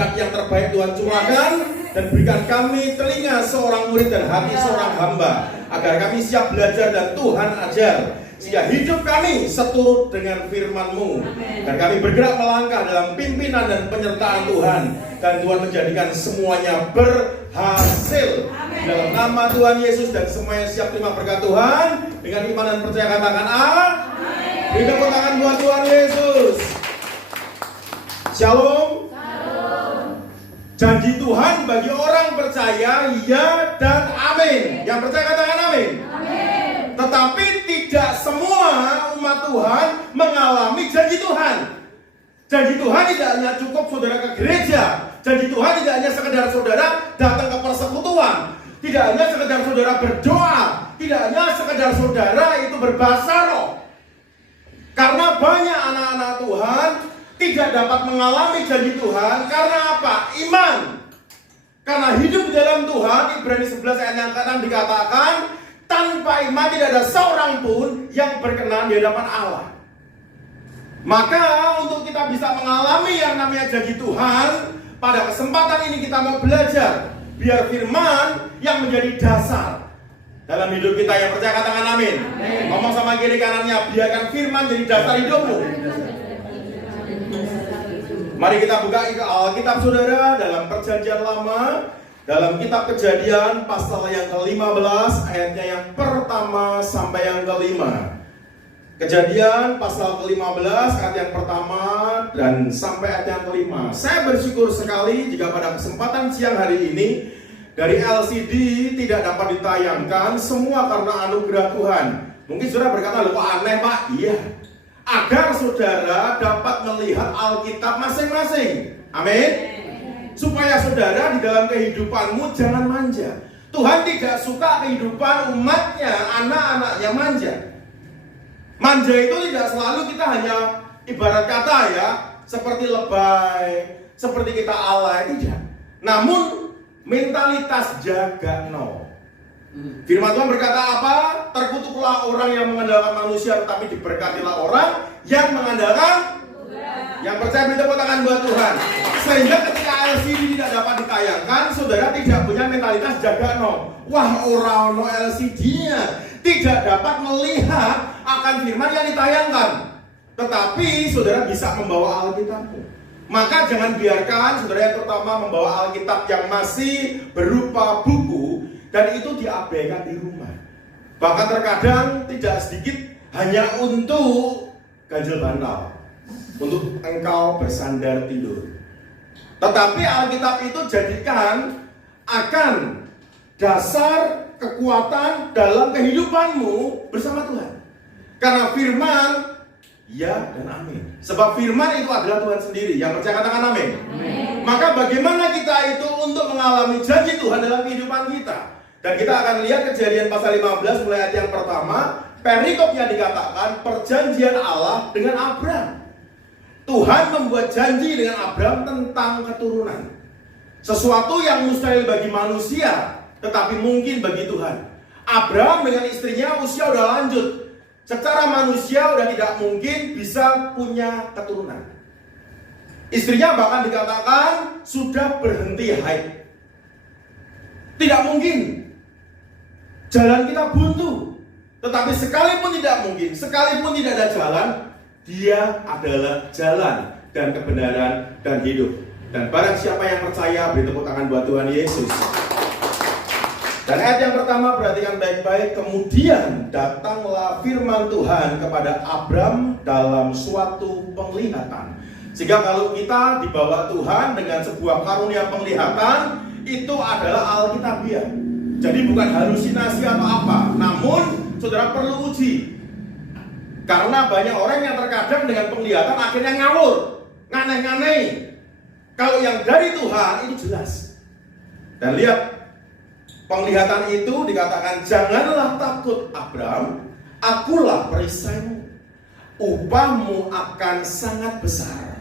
berkat yang terbaik Tuhan curahkan, dan berikan kami telinga seorang murid dan hati seorang hamba, agar kami siap belajar dan Tuhan ajar, sehingga hidup kami seturut dengan firman-Mu, dan kami bergerak melangkah dalam pimpinan dan penyertaan Tuhan, dan Tuhan menjadikan semuanya berhasil. Dalam nama Tuhan Yesus, dan semuanya siap terima berkat Tuhan dengan iman dan percaya katakan amin. Beri tepuk tangan buat Tuhan Yesus. Shalom. Janji Tuhan bagi orang percaya ya dan amin. Yang percaya katakan amin. Tetapi tidak semua umat Tuhan mengalami janji Tuhan. Janji Tuhan tidak hanya cukup saudara ke gereja. Janji Tuhan tidak hanya sekedar saudara datang ke persekutuan. Tidak hanya sekedar saudara berdoa. Tidak hanya sekedar saudara itu berbahasa roh. Karena banyak anak-anak Tuhan tidak dapat mengalami janji Tuhan. Karena apa? Iman. Karena hidup di dalam Tuhan, Ibrani 11 ayat yang ke-6 dikatakan, tanpa iman tidak ada seorang pun yang berkenan di hadapan Allah. Maka untuk kita bisa mengalami yang namanya janji Tuhan, pada kesempatan ini kita mau belajar biar firman yang menjadi dasar dalam hidup kita. Yang percaya katakan amin. Ngomong sama kiri kanannya, biarkan firman jadi dasar hidupmu. Mari kita buka Alkitab saudara dalam Perjanjian Lama, dalam kitab Kejadian pasal yang ke-15 ayatnya yang pertama sampai yang ke-5. Kejadian pasal ke-15 ayat yang pertama dan sampai ayat yang ke-5. Saya bersyukur sekali jika pada kesempatan siang hari ini dari LCD tidak dapat ditayangkan, semua karena anugerah Tuhan. Mungkin saudara berkata, loh kok aneh Pak? Iya, agar saudara dapat melihat Alkitab masing-masing. Amin. Supaya saudara di dalam kehidupanmu jangan manja. Tuhan tidak suka kehidupan umatnya, anak-anaknya manja. Manja itu tidak selalu kita hanya ibarat kata ya, seperti lebay, seperti kita alay, tidak. Namun mentalitas jaga no. Firman Tuhan berkata apa? Terkutuklah orang yang mengandalkan manusia, tetapi diberkatilah orang yang mengandalkan Tuhan. Yang percaya beri tepuk tangan buat Tuhan. Sehingga ketika LCD tidak dapat ditayangkan, saudara tidak punya mentalitas jaga no. Wah, orang no LCD-nya tidak dapat melihat akan firman yang ditayangkan. Tetapi saudara bisa membawa Alkitabmu. Maka jangan biarkan saudara yang terutama membawa Alkitab yang masih berupa buku dan itu diabaikan di rumah. Bahkan terkadang tidak sedikit hanya untuk ganjil bantal, untuk engkau bersandar tidur. Tetapi Alkitab itu jadikan akan dasar kekuatan dalam kehidupanmu bersama Tuhan. Karena firman ya dan amin. Sebab firman itu adalah Tuhan sendiri. Yang percaya katakan amin. Maka bagaimana kita itu untuk mengalami janji Tuhan dalam kehidupan kita? Dan kita akan lihat Kejadian pasal 15 mulai ayat yang pertama. Perikopnya dikatakan perjanjian Allah dengan Abraham. Tuhan membuat janji dengan Abraham tentang keturunan. Sesuatu yang mustahil bagi manusia, tetapi mungkin bagi Tuhan. Abraham dengan istrinya usia udah lanjut. Secara manusia udah tidak mungkin bisa punya keturunan. Istrinya bahkan dikatakan sudah berhenti haid. Tidak mungkin. Jalan kita buntu. Tetapi sekalipun tidak mungkin, sekalipun tidak ada jalan, dia adalah jalan dan kebenaran dan hidup. Dan barang siapa yang percaya, beri tepuk tangan buat Tuhan Yesus. Dan ayat yang pertama perhatikan baik-baik. Kemudian datanglah firman Tuhan kepada Abram dalam suatu penglihatan. Sehingga kalau kita dibawa Tuhan dengan sebuah karunia penglihatan, itu adalah Alkitabiah. Jadi bukan halusinasi atau apa. Namun saudara perlu uji. Karena banyak orang yang terkadang dengan penglihatan akhirnya ngawur, nganeh-nganeh. Kalau yang dari Tuhan itu jelas. Dan lihat, penglihatan itu dikatakan, janganlah takut Abram, akulah perisaimu, upahmu akan sangat besar.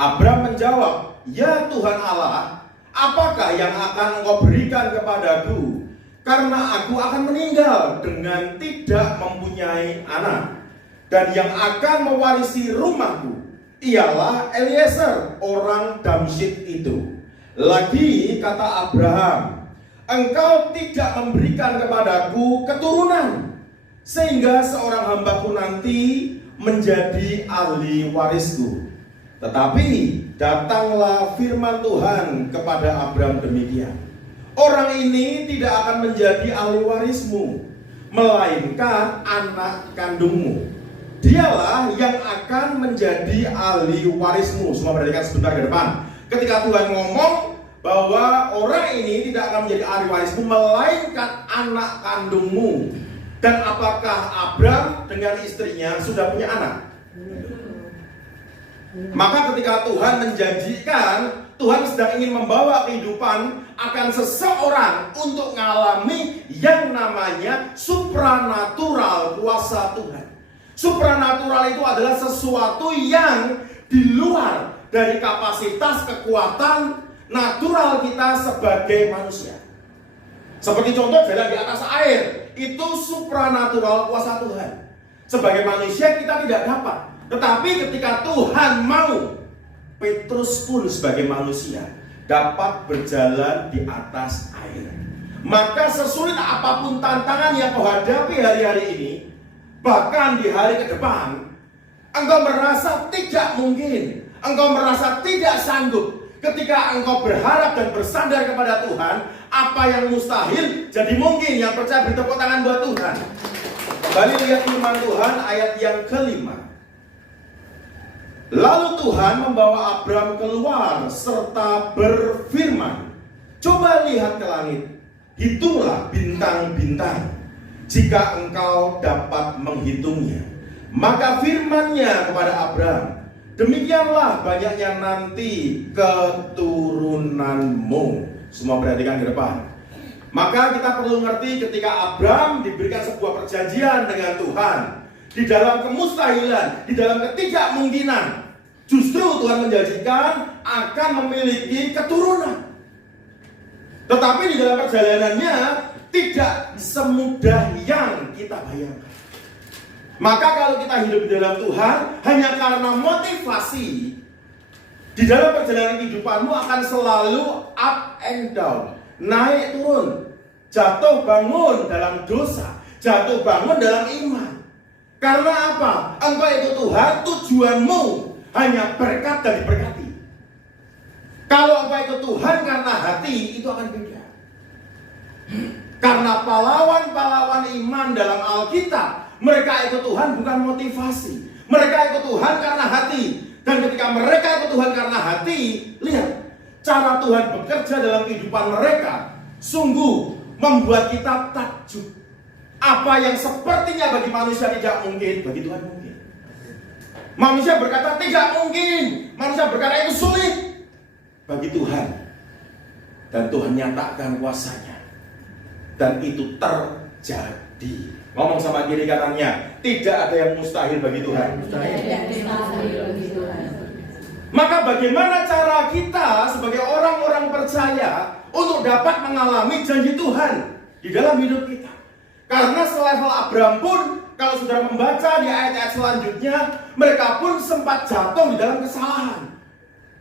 Abram menjawab, ya Tuhan Allah, apakah yang akan engkau berikan kepadaku? Karena aku akan meninggal dengan tidak mempunyai anak, dan yang akan mewarisi rumahku ialah Eliezer, orang Damsyik itu. Lagi kata Abraham, engkau tidak memberikan kepadaku keturunan, sehingga seorang hambaku nanti menjadi ahli warisku. Tetapi datanglah firman Tuhan kepada Abraham demikian, orang ini tidak akan menjadi ahli warismu, melainkan anak kandungmu. Dialah yang akan menjadi ahli warismu. Semua perhatikan sebentar ke depan. Ketika Tuhan ngomong bahwa orang ini tidak akan menjadi ahli warismu, melainkan anak kandungmu. Dan apakah Abraham dengan istrinya sudah punya anak? Maka ketika Tuhan menjanjikan, Tuhan sedang ingin membawa kehidupan akan seseorang untuk mengalami yang namanya supranatural kuasa Tuhan. Supranatural itu adalah sesuatu yang di luar dari kapasitas kekuatan natural kita sebagai manusia. Seperti contoh jalan di atas air, itu supranatural kuasa Tuhan. Sebagai manusia kita tidak dapat. Tetapi ketika Tuhan mau, Petrus pun sebagai manusia dapat berjalan di atas air. Maka sesulit apapun tantangan yang kau hadapi hari-hari ini, bahkan di hari ke depan, engkau merasa tidak mungkin, engkau merasa tidak sanggup. Ketika engkau berharap dan bersandar kepada Tuhan, apa yang mustahil jadi mungkin. Yang percaya beri tepuk tangan buat Tuhan. Kembali lihat firman Tuhan ayat yang kelima. Lalu Tuhan membawa Abraham keluar serta berfirman, coba lihat ke langit, hitunglah bintang-bintang, jika engkau dapat menghitungnya. Maka firman-Nya kepada Abraham, demikianlah banyaknya nanti keturunanmu. Semua perhatikan ke depan. Maka kita perlu ngerti ketika Abraham diberikan sebuah perjanjian dengan Tuhan, di dalam kemustahilan, di dalam ketidakmungkinan, justru Tuhan menjanjikan akan memiliki keturunan. Tetapi di dalam perjalanannya tidak semudah yang kita bayangkan. Maka kalau kita hidup di dalam Tuhan hanya karena motivasi, di dalam perjalanan kehidupanmu akan selalu up and down, naik turun, jatuh bangun dalam dosa, jatuh bangun dalam iman. Karena apa? Engkau itu Tuhan, tujuanmu hanya berkat dan diberkati. Kalau engkau itu Tuhan karena hati, itu akan beda. Karena pahlawan-pahlawan iman dalam Alkitab, mereka itu Tuhan bukan motivasi, mereka itu Tuhan karena hati. Dan ketika mereka itu Tuhan karena hati, lihat cara Tuhan bekerja dalam kehidupan mereka, sungguh membuat kita takjub. Apa yang sepertinya bagi manusia tidak mungkin, bagi Tuhan mungkin. Manusia berkata tidak mungkin, manusia berkata itu sulit, bagi Tuhan. Dan Tuhan nyatakan kuasanya, dan itu terjadi. Ngomong sama kiri kanannya, tidak ada yang mustahil bagi Tuhan. Maka bagaimana cara kita sebagai orang-orang percaya untuk dapat mengalami janji Tuhan di dalam hidup kita? Karena selevel Abraham pun, kalau sudah membaca di ayat-ayat selanjutnya, mereka pun sempat jatuh di dalam kesalahan.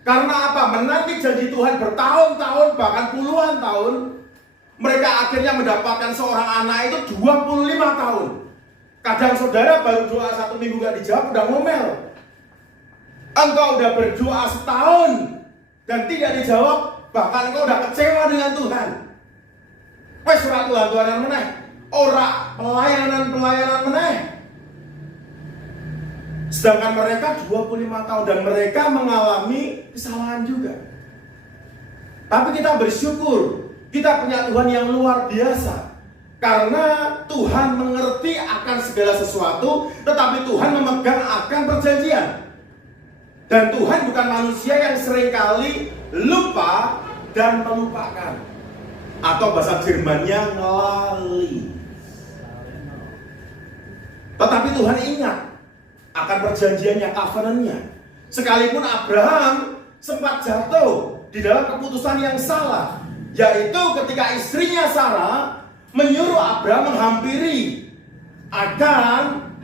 Karena apa? Menanti janji Tuhan bertahun-tahun, bahkan puluhan tahun. Mereka akhirnya mendapatkan seorang anak itu 25 tahun. Kadang saudara baru doa 1 minggu gak dijawab, udah ngomel. Engkau udah berdoa setahun dan tidak dijawab, bahkan engkau udah kecewa dengan Tuhan. Wes surat Tuhan meneh, ora pelayanan meneh. Sedangkan mereka 25 tahun dan mereka mengalami kesalahan juga. Tapi kita bersyukur, kita punya Tuhan yang luar biasa. Karena Tuhan mengerti akan segala sesuatu, tetapi Tuhan memegang akan perjanjian. Dan Tuhan bukan manusia yang seringkali lupa dan melupakan. Atau bahasa Jermannya ngelali. Tetapi Tuhan ingat akan perjanjiannya, covenant-nya. Sekalipun Abraham sempat jatuh di dalam keputusan yang salah, yaitu ketika istrinya Sarah menyuruh Abraham menghampiri Adam.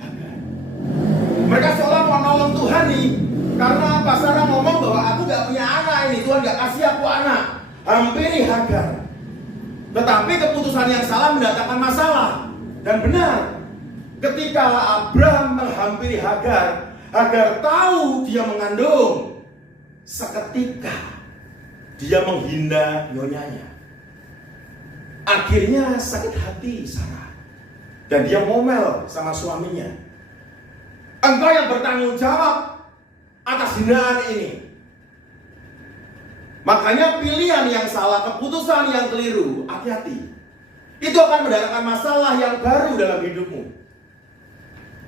Mereka seolah mau nolong Tuhan nih, Karena apa? Sarah ngomong bahwa aku gak punya anak ini, Tuhan gak kasih aku anak. Hampiri Hagar. Tetapi keputusan yang salah mendatangkan masalah. Dan benar, ketika Abraham menghampiri Hagar, Hagar tahu dia mengandung. Seketika dia menghina nyonyanya. Akhirnya sakit hati Sarah. Dan dia ngomel sama suaminya. Engkau yang bertanggung jawab atas hinaan ini. Makanya pilihan yang salah, keputusan yang keliru, hati-hati. Itu akan mendatangkan masalah yang baru dalam hidupmu.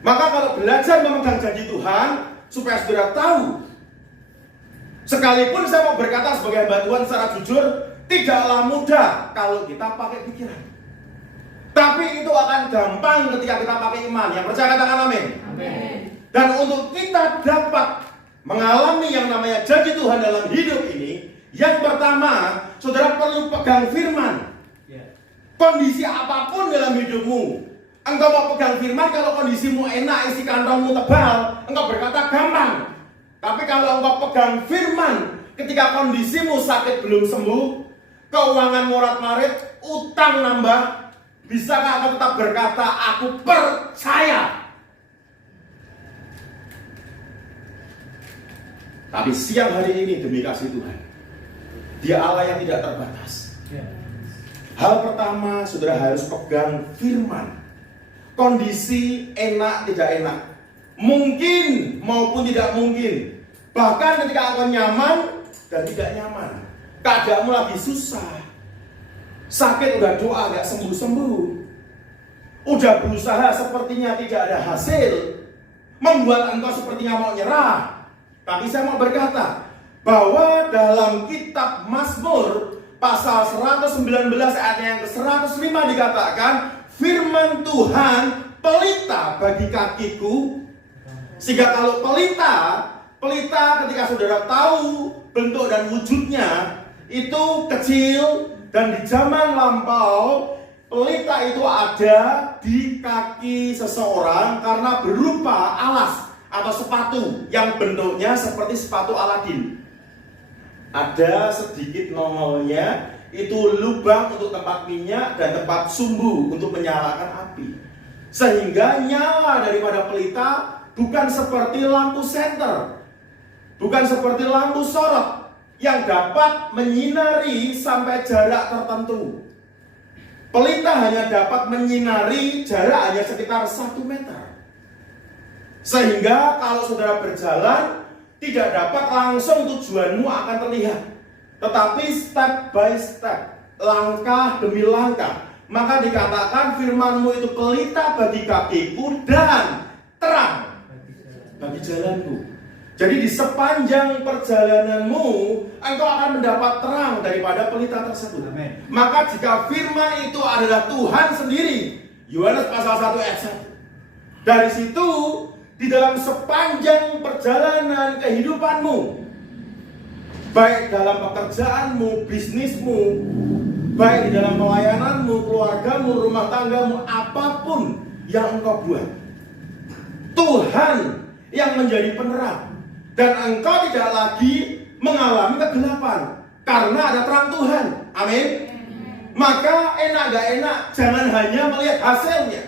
Maka kalau belajar memegang janji Tuhan, supaya saudara tahu, sekalipun saya mau berkata sebagai hamba Tuhan secara jujur, tidaklah mudah kalau kita pakai pikiran. Tapi itu akan gampang ketika kita pakai iman. Yang percaya katakan amin. Amin. Dan untuk kita dapat mengalami yang namanya janji Tuhan dalam hidup ini, yang pertama, saudara perlu pegang firman. Kondisi apapun dalam hidupmu, engkau mau pegang firman. Kalau kondisimu enak, isi kantongmu tebal, engkau berkata gampang. Tapi kalau engkau pegang firman, ketika kondisimu sakit belum sembuh, keuangan morat-marit, utang nambah, bisakah engkau tetap berkata, aku percaya? Tapi siang hari ini demi kasih Tuhan, Dia Allah yang tidak terbatas. Hal pertama, saudara harus pegang firman. Kondisi enak tidak enak, mungkin maupun tidak mungkin. Bahkan ketika engkau nyaman dan tidak nyaman, keadaanmu lagi susah, sakit udah doa gak sembuh-sembuh, udah berusaha sepertinya tidak ada hasil, membuat engkau sepertinya mau nyerah. Tapi saya mau berkata bahwa dalam kitab Mazmur pasal 119 ayat yang ke-105 dikatakan, firman Tuhan pelita bagi kakiku. Sehingga kalau pelita ketika saudara tahu bentuk dan wujudnya itu kecil, dan di zaman lampau pelita itu ada di kaki seseorang karena berupa alas atau sepatu yang bentuknya seperti sepatu Aladin. Ada sedikit nongolnya, itu lubang untuk tempat minyak dan tempat sumbu untuk menyalakan api. Sehingga nyala daripada pelita bukan seperti lampu senter, bukan seperti lampu sorot yang dapat menyinari sampai jarak tertentu. Pelita hanya dapat menyinari jarak hanya sekitar 1 meter. Sehingga kalau saudara berjalan, tidak dapat langsung tujuanmu akan terlihat, tetapi step by step, langkah demi langkah. Maka dikatakan firmanmu itu pelita bagi kakiku dan terang bagi jalanku. Jadi di sepanjang perjalananmu, engkau akan mendapat terang daripada pelita tersebut. Amen. Maka jika firman itu adalah Tuhan sendiri, Yohanes pasal 1 ayat 1, dari situ di dalam sepanjang perjalanan kehidupanmu, baik dalam pekerjaanmu, bisnismu, baik di dalam pelayananmu, keluargamu, rumah tanggamu, apapun yang engkau buat, Tuhan yang menjadi penerang, dan engkau tidak lagi mengalami kegelapan karena ada terang Tuhan. Amin. Maka enak gak enak, jangan hanya melihat hasilnya.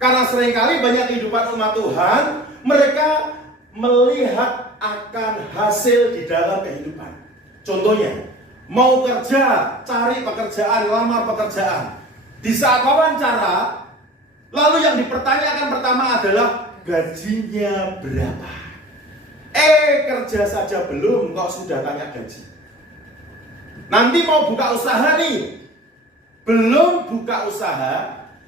Karena seringkali banyak kehidupan umat Tuhan, mereka melihat akan hasil di dalam kehidupan. Contohnya, mau kerja, cari pekerjaan, lamar pekerjaan. Di saat wawancara, lalu yang dipertanyakan pertama adalah gajinya berapa. Kerja saja belum, kok sudah tanya gaji. Nanti mau buka usaha nih, belum buka usaha,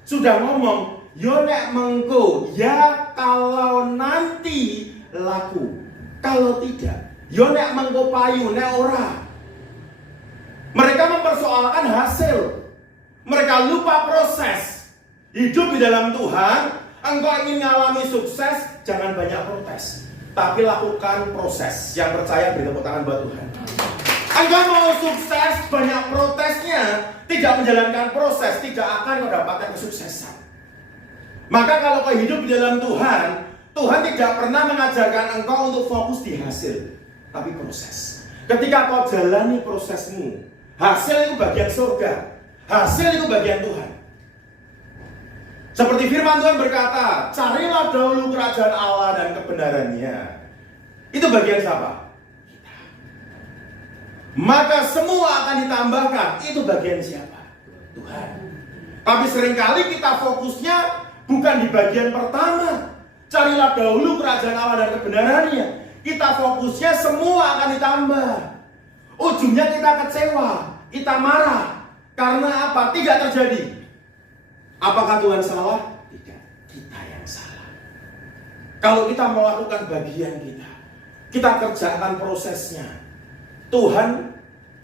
sudah ngomong, yo nek mengko, ya kalau nanti laku, kalau tidak, yo nek mengko payu, nek ora. Mereka mempersoalkan hasil, mereka lupa proses. Hidup di dalam Tuhan, engkau ingin mengalami sukses, jangan banyak protes, tapi lakukan proses. Yang percaya beri tepuk tangan buat Tuhan. Engkau mau sukses, banyak protesnya, tidak menjalankan proses, tidak akan mendapatkan kesuksesan. Maka kalau kau hidup di dalam Tuhan, Tuhan tidak pernah mengajarkan engkau untuk fokus di hasil, tapi proses. Ketika kau jalani prosesmu, hasil itu bagian surga, hasil itu bagian Tuhan. Seperti firman Tuhan berkata, carilah dahulu kerajaan Allah dan kebenarannya. Itu bagian siapa? Kita. Maka semua akan ditambahkan. Itu bagian siapa? Tuhan. Tapi seringkali kita fokusnya bukan di bagian pertama. Carilah dahulu kerajaan Allah dan kebenarannya. Kita fokusnya semua akan ditambah. Ujungnya kita kecewa, kita marah. Karena apa? Tidak terjadi. Apakah Tuhan salah? Tidak, kita yang salah. Kalau kita melakukan bagian kita kerjakan prosesnya. Tuhan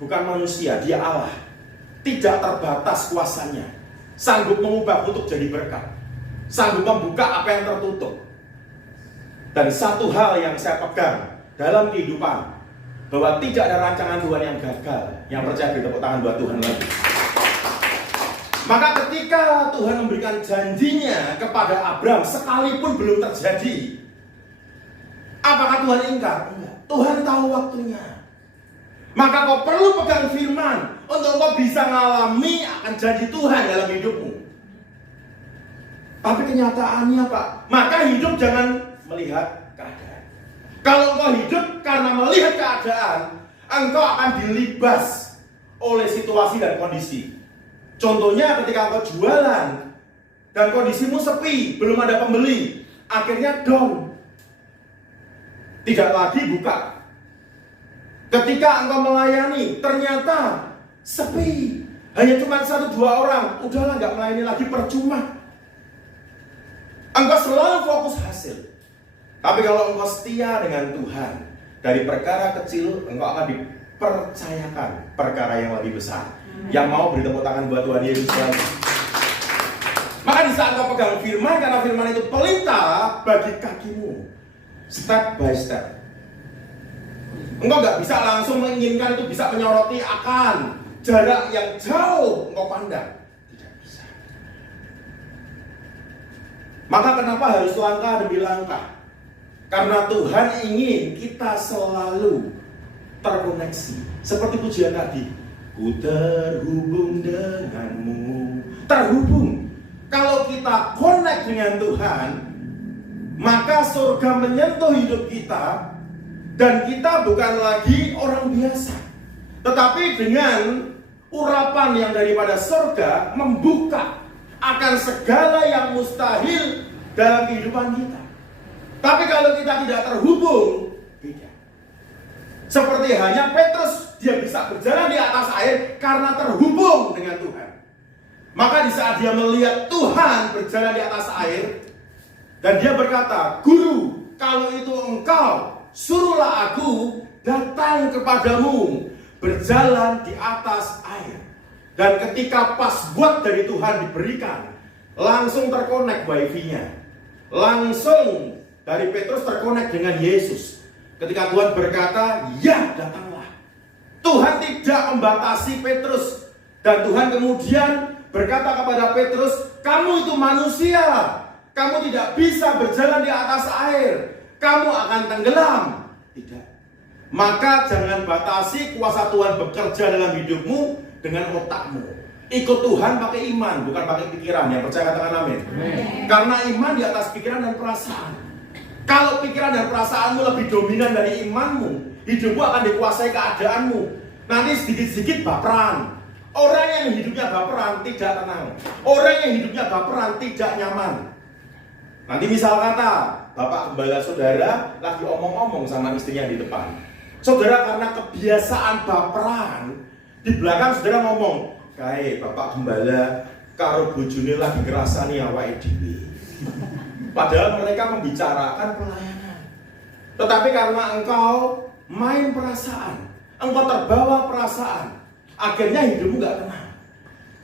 bukan manusia, Dia Allah. Tidak terbatas kuasanya. Sanggup mengubah kutuk jadi berkat. Sanggup membuka apa yang tertutup. Dan satu hal yang saya pegang dalam kehidupan, bahwa tidak ada rancangan Tuhan yang gagal. Yang percaya beri tepuk tangan buat Tuhan lagi. Maka ketika Tuhan memberikan janjinya kepada Abraham, sekalipun belum terjadi, apakah Tuhan ingkar? Enggak. Tuhan tahu waktunya. Maka kau perlu pegang firman untuk kau bisa mengalami akan janji Tuhan dalam hidupmu. Tapi kenyataannya Pak, maka hidup jangan melihat keadaan. Kalau kau hidup karena melihat keadaan, engkau akan dilibas oleh situasi dan kondisi. Contohnya ketika kau jualan dan kondisimu sepi, belum ada pembeli, akhirnya down. Tidak lagi buka. Ketika engkau melayani, ternyata sepi. Hanya cuma 1-2 orang, udahlah nggak melayani lagi, percuma. Engkau selalu fokus hasil. Tapi kalau engkau setia dengan Tuhan, dari perkara kecil engkau akan dipercayakan perkara yang lebih besar. Yang mau beri tepuk tangan buat Tuhan Yesus. Maka di saat engkau pegang firman, karena firman itu pelita bagi kakimu, step by step. Engkau nggak bisa langsung menginginkan itu bisa menyoroti akan jarak yang jauh engkau pandang. Tidak bisa. Maka kenapa harus langkah demi langkah? Karena Tuhan ingin kita selalu terkoneksi. Seperti pujian tadi, ku terhubung denganmu. Terhubung. Kalau kita connect dengan Tuhan, maka surga menyentuh hidup kita. Dan kita bukan lagi orang biasa, tetapi dengan urapan yang daripada surga membuka akan segala yang mustahil dalam kehidupan kita. Tapi kalau kita tidak terhubung, beda. Seperti hanya Petrus, dia bisa berjalan di atas air karena terhubung dengan Tuhan. Maka di saat dia melihat Tuhan berjalan di atas air, dan dia berkata, Guru, kalau itu engkau, suruhlah aku datang kepadamu berjalan di atas air. Dan ketika password dari Tuhan diberikan, langsung terkonek wifi-nya. Langsung dari Petrus terkonek dengan Yesus. Ketika Tuhan berkata, ya datanglah. Tuhan tidak membatasi Petrus. Dan Tuhan kemudian berkata kepada Petrus, kamu itu manusia. Kamu tidak bisa berjalan di atas air. Kamu akan tenggelam. Tidak. Maka jangan batasi kuasa Tuhan bekerja dalam hidupmu dengan otakmu. Ikut Tuhan pakai iman, bukan pakai pikiran. Yang percaya katakan amin. Karena iman di atas pikiran dan perasaan. Kalau pikiran dan perasaanmu lebih dominan dari imanmu, hidupmu akan dikuasai keadaanmu. Nanti sedikit-sedikit baperan. Orang yang hidupnya baperan tidak tenang. Orang yang hidupnya baperan tidak nyaman. Nanti misal kata, Bapak Gembala saudara lagi omong-omong sama istrinya di depan. Saudara karena kebiasaan baperan, di belakang saudara ngomong, kae Bapak Gembala karo bojone lagi ngrasani awake dhewe. Padahal mereka membicarakan pelayanan. Tetapi karena engkau main perasaan, engkau terbawa perasaan, akhirnya hidupmu gak tenang.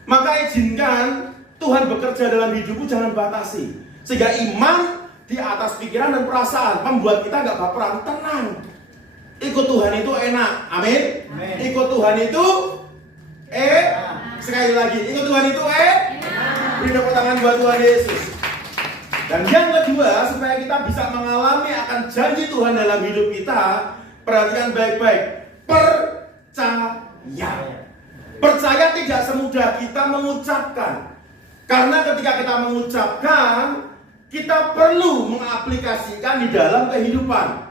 Maka izinkan Tuhan bekerja dalam hidupmu, jangan batasi. Sehingga iman di atas pikiran dan perasaan membuat kita gak baperan, tenang. Ikut Tuhan itu enak, amin. Ikut Tuhan itu sekali lagi, ikut Tuhan itu beri tepuk tangan buat Tuhan Yesus. Dan yang kedua, supaya kita bisa mengalami akan janji Tuhan dalam hidup kita, perhatikan baik-baik, percaya. Percaya tidak semudah kita mengucapkan. Karena ketika kita mengucapkan, kita perlu mengaplikasikan di dalam kehidupan.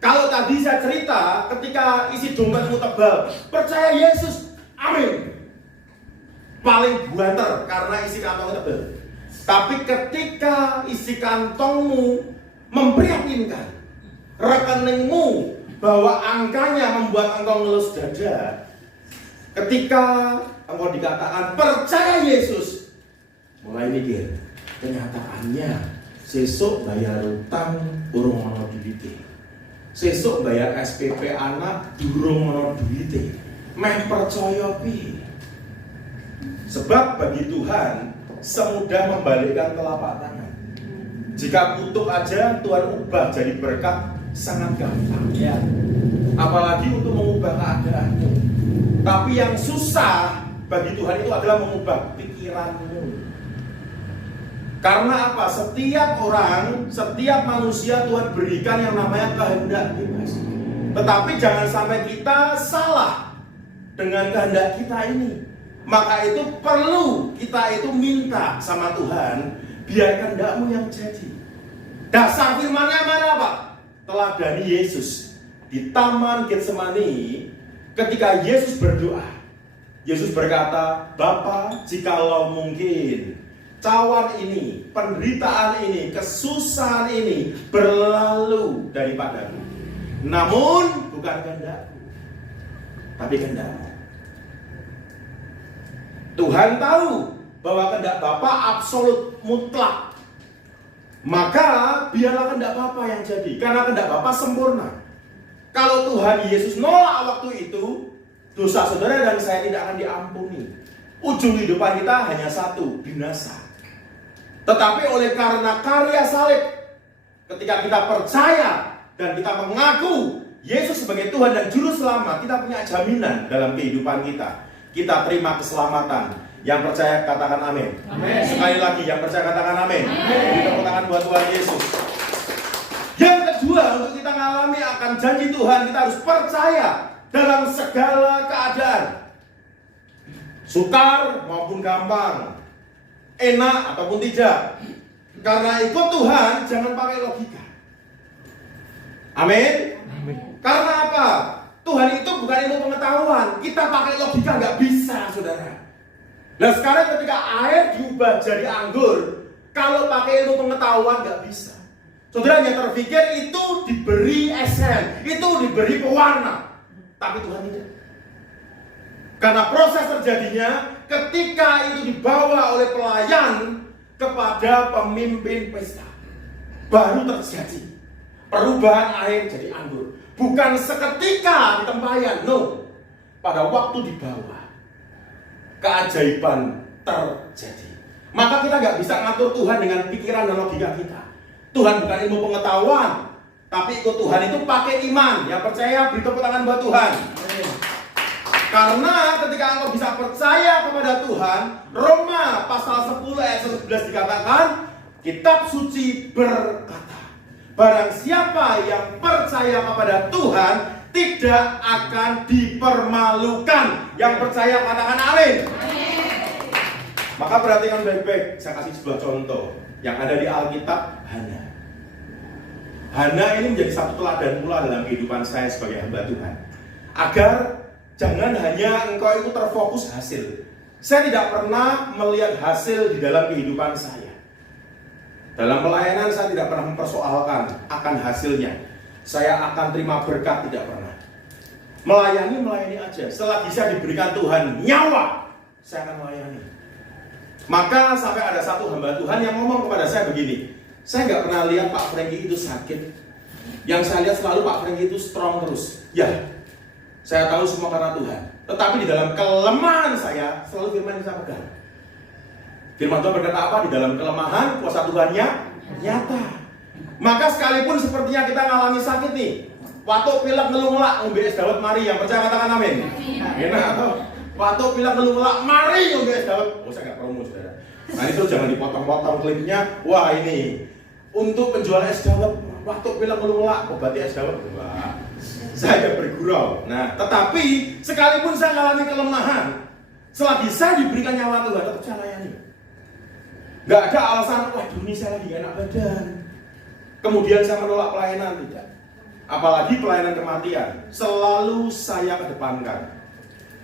Kalau tadi saya cerita, ketika isi dompetmu tebal, percaya Yesus, amin. Paling banter karena isi kantongnya tebal. Tapi ketika isi kantongmu memprihatinkan, rekeningmu bahwa angkanya membuat engkau ngelus dada, ketika engkau dikatakan percaya Yesus, mulai mikir, kenyataannya sesuk bayar utang urung ono duwite. Sesuk bayar SPP anak durung ono duwite. Meh percaya piye? Sebab bagi Tuhan semudah membalikkan telapak tangan. Jika kutuk aja Tuhan ubah jadi berkat, sangat gampang ya. Apalagi untuk mengubah keadaan. Tapi yang susah bagi Tuhan itu adalah mengubah pikiranmu. Karena apa? Setiap orang, setiap manusia Tuhan berikan yang namanya kehendak bebas. Tetapi jangan sampai kita salah dengan kehendak kita ini. Maka itu perlu kita itu minta sama Tuhan, biar kehendakmu yang jadi. Dasar firman-Nya mana Pak? Teladani Yesus di Taman Getsemani. Ketika Yesus berdoa, Yesus berkata, Bapa, jikalau mungkin cawan ini, penderitaan ini, kesusahan ini berlalu daripadaku, namun bukan kehendakku, tapi kehendakmu. Tuhan tahu bahwa kehendak Bapa absolut mutlak. Maka biarlah kehendak Bapa yang jadi, karena kehendak Bapa sempurna. Kalau Tuhan Yesus nolak waktu itu, dosa saudara dan saya tidak akan diampuni. Ujung kehidupan kita hanya satu, binasa. Tetapi oleh karena karya salib, ketika kita percaya dan kita mengaku Yesus sebagai Tuhan dan Juru Selamat, kita punya jaminan dalam kehidupan kita. Kita terima keselamatan. Yang percaya katakan amin. Amin. Sekali lagi yang percaya katakan amin. Beri tepuk tangan buat Tuhan Yesus. Yang kedua, untuk kita mengalami akan janji Tuhan, kita harus percaya dalam segala keadaan. Sukar maupun gampang, enak ataupun tidak. Karena ikut Tuhan jangan pakai logika. Amin. Amin. Karena apa? Tuhan itu bukan ilmu pengetahuan. Kita pakai logika nggak bisa, saudara. Nah sekarang ketika air diubah jadi anggur, kalau pakai ilmu pengetahuan nggak bisa. Saudara hanya terpikir itu diberi esen, itu diberi pewarna, tapi Tuhan tidak. Karena proses terjadinya ketika itu dibawa oleh pelayan kepada pemimpin pesta, baru terjadi perubahan air jadi anggur. Bukan seketika di tempayan, no. Pada waktu di bawah, keajaiban terjadi. Maka kita nggak bisa ngatur Tuhan dengan pikiran dan logika kita. Tuhan bukan ilmu pengetahuan, tapi ikut Tuhan itu pakai iman. Yang percaya beri tepuk tangan buat Tuhan. Karena ketika engkau bisa percaya kepada Tuhan, Roma pasal 10 ayat 11 dikatakan, kitab suci berkata, barang siapa yang percaya kepada Tuhan tidak akan dipermalukan. Yang percaya katakan amin. Maka perhatikan baik-baik. Saya kasih sebuah contoh yang ada di Alkitab. Hana ini menjadi satu teladan pula dalam kehidupan saya sebagai hamba Tuhan. Agar jangan hanya engkau itu terfokus hasil. Saya tidak pernah melihat hasil di dalam kehidupan saya. Dalam pelayanan saya tidak pernah mempersoalkan akan hasilnya. Saya akan terima berkat, tidak pernah. Melayani aja. Selagi saya diberikan Tuhan nyawa, saya akan melayani. Maka sampai ada satu hamba Tuhan yang ngomong kepada saya begini, saya nggak pernah lihat Pak Franky itu sakit. Yang saya lihat selalu Pak Franky itu strong terus. Ya, saya tahu semua karena Tuhan. Tetapi di dalam kelemahan saya, selalu firman yang saya pegang. Firman Tuhan berkata apa? Di dalam kelemahan, kuasa Tuhannya nyata. Maka sekalipun sepertinya kita ngalami sakit nih, waktu pilek ngelunglak, ngombe es dawet mari. Yang percaya katakan amin. Enak atau? Waktu pilek ngelunglak, mari ngombe es dawet. Oh saya nggak promo saudara. Nah itu jangan dipotong-potong klipnya. Wah ini untuk penjual es dawet, waktu bilang ngelulak, berarti es dawet enggak. Saya bergurau. Nah tetapi sekalipun saya mengalami kelemahan, selagi saya diberikan nyawa Tuhan, tetap saya layani. Nggak ada alasan, waduh ini saya lagi enak badan, kemudian saya menolak pelayanan, tidak. Apalagi pelayanan kematian, selalu saya kedepankan.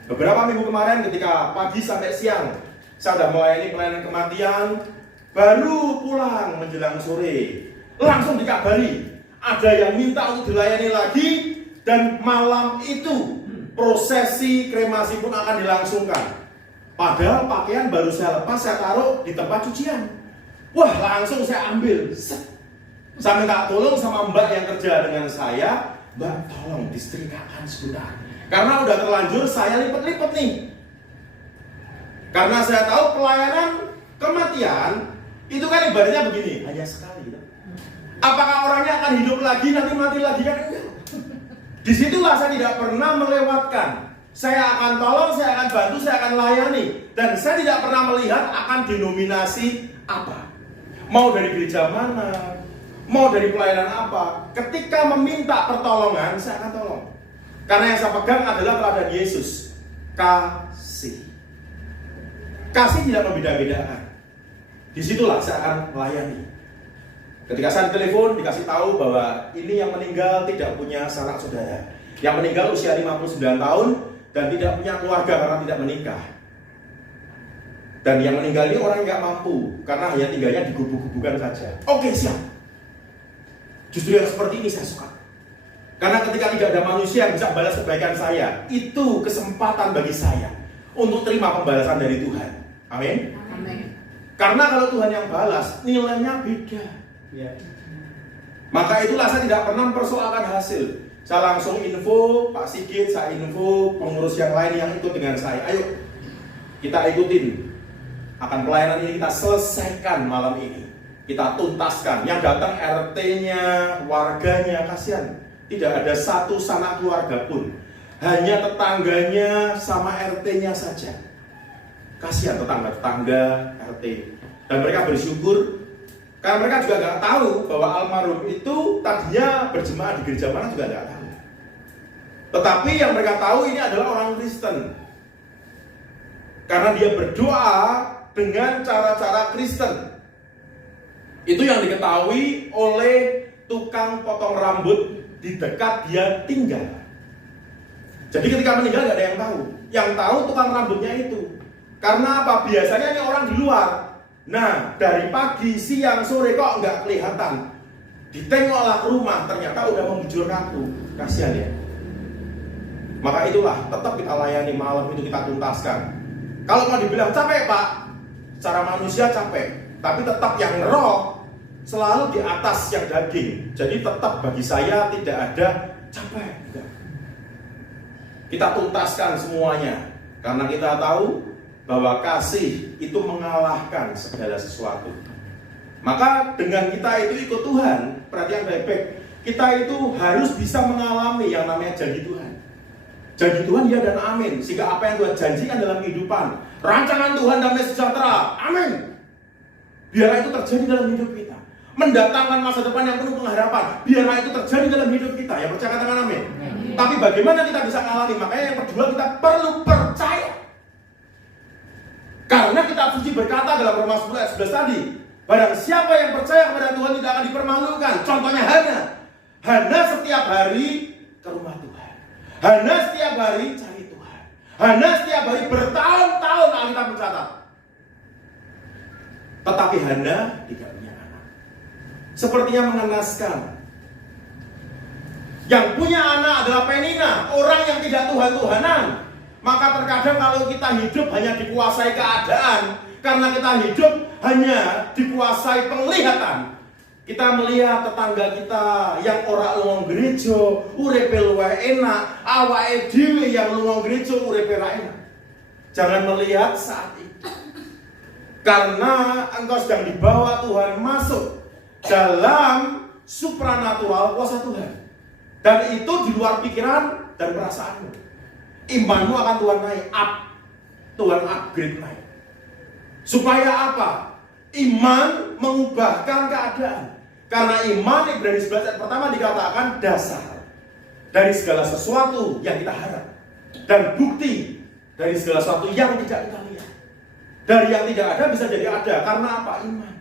Beberapa minggu kemarin ketika pagi sampai siang, saya sudah melayani pelayanan kematian, baru pulang menjelang sore, langsung dikabari, ada yang minta untuk dilayani lagi, dan malam itu prosesi kremasi pun akan dilangsungkan. Padahal pakaian baru saya lepas, saya taruh di tempat cucian. Wah, langsung saya ambil. Saya minta tolong sama mbak yang kerja dengan saya, mbak tolong disetrikakan sebentar. Karena udah terlanjur saya lipet-lipet nih. Karena saya tahu pelayanan kematian itu kan ibaratnya begini, hanya sekali. Apakah orangnya akan hidup lagi, nanti mati lagi kan? Enggak. Disitulah saya tidak pernah melewatkan. Saya akan tolong, saya akan bantu, saya akan layani. Dan saya tidak pernah melihat akan denominasi apa. Mau dari gereja mana, mau dari pelayanan apa. Ketika meminta pertolongan, saya akan tolong. Karena yang saya pegang adalah teladan Yesus. Kasih. Kasih tidak membeda-bedakan. Disitulah saya akan melayani. Ketika saya telepon, dikasih tahu bahwa ini yang meninggal tidak punya sanak saudara. Yang meninggal usia 59 tahun dan tidak punya keluarga karena tidak menikah. Dan yang meninggal ini orang yang nggak mampu karena hanya tinggalnya di gubuk-gubukan saja. Oke, siap. Justru yang seperti ini saya suka. Karena ketika tidak ada manusia yang bisa balas kebaikan saya, itu kesempatan bagi saya untuk terima pembalasan dari Tuhan. Amin. Amin. Karena kalau Tuhan yang balas, nilainya beda. Ya. Maka itulah saya tidak pernah mempersoalkan hasil. Saya langsung info Pak Sigit, saya info pengurus yang lain yang ikut dengan saya. Ayo kita ikutin. Akan pelayanan ini kita selesaikan malam ini. Kita tuntaskan. Yang datang RT-nya, warganya, kasihan. Tidak ada satu sanak keluarga pun. Hanya tetangganya sama RT-nya saja. Kasihan tetangga-tetangga RT. Dan mereka bersyukur karena mereka juga nggak tahu bahwa almarhum itu tadinya berjemaah di gereja mana juga nggak tahu. Tetapi yang mereka tahu ini adalah orang Kristen. Karena dia berdoa dengan cara-cara Kristen. Itu yang diketahui oleh tukang potong rambut di dekat dia tinggal. Jadi ketika meninggal nggak ada yang tahu. Yang tahu tukang rambutnya itu. Karena apa? Biasanya ini orang di luar. Nah, dari pagi, siang, sore kok nggak kelihatan. Ditengoklah ke rumah, ternyata udah membujur kaku. Kasihan ya. Maka itulah, tetap kita layani malam itu kita tuntaskan. Kalau mau dibilang capek Pak, secara manusia capek. Tapi tetap yang roh selalu di atas yang daging. Jadi tetap bagi saya tidak ada capek. Enggak. Kita tuntaskan semuanya. Karena kita tahu bahwa kasih itu mengalahkan segala sesuatu. Maka dengan kita itu ikut Tuhan, perhatian baik-baik, kita itu harus bisa mengalami yang namanya janji Tuhan. Janji Tuhan ya dan amin. Sehingga apa yang Tuhan janjikan dalam kehidupan, rancangan Tuhan damai sejahtera, amin. Biarlah itu terjadi dalam hidup kita. Mendatangkan masa depan yang penuh pengharapan, biarlah itu terjadi dalam hidup kita. Yang percaya katakan amin. Tapi bagaimana kita bisa mengalami? Makanya yang kedua kita perlu percaya. Karena kitab suci berkata dalam Roma 10 ayat 11 tadi, barang siapa yang percaya kepada Tuhan tidak akan dipermalukan. Contohnya Hana. Hana setiap hari ke rumah Tuhan. Hana setiap hari cari Tuhan. Hana setiap hari bertahun-tahun Alkitab mencatat. Tetapi Hana tidak punya anak. Sepertinya mengenaskan. Yang punya anak adalah Penina, orang yang tidak Tuhan-Tuhanan. Maka terkadang kalau kita hidup hanya dikuasai keadaan, karena kita hidup hanya dikuasai penglihatan. Kita melihat tetangga kita yang ora lunga gereja, urepe luwih enak, awake dhewe yang lunga gereja urepe ra enak. Jangan melihat saat itu. Karena engkau sedang dibawa Tuhan masuk dalam supranatural kuasa Tuhan. Dan itu di luar pikiran dan perasaanmu. Imanmu akan Tuhan naik up. Tuhan upgrade naik. Supaya apa? Iman mengubahkan keadaan. Karena iman Ibrani 11 ayat pertama dikatakan dasar dari segala sesuatu yang kita harap, dan bukti dari segala sesuatu yang tidak kita lihat. Dari yang tidak ada bisa jadi ada. Karena apa? Iman.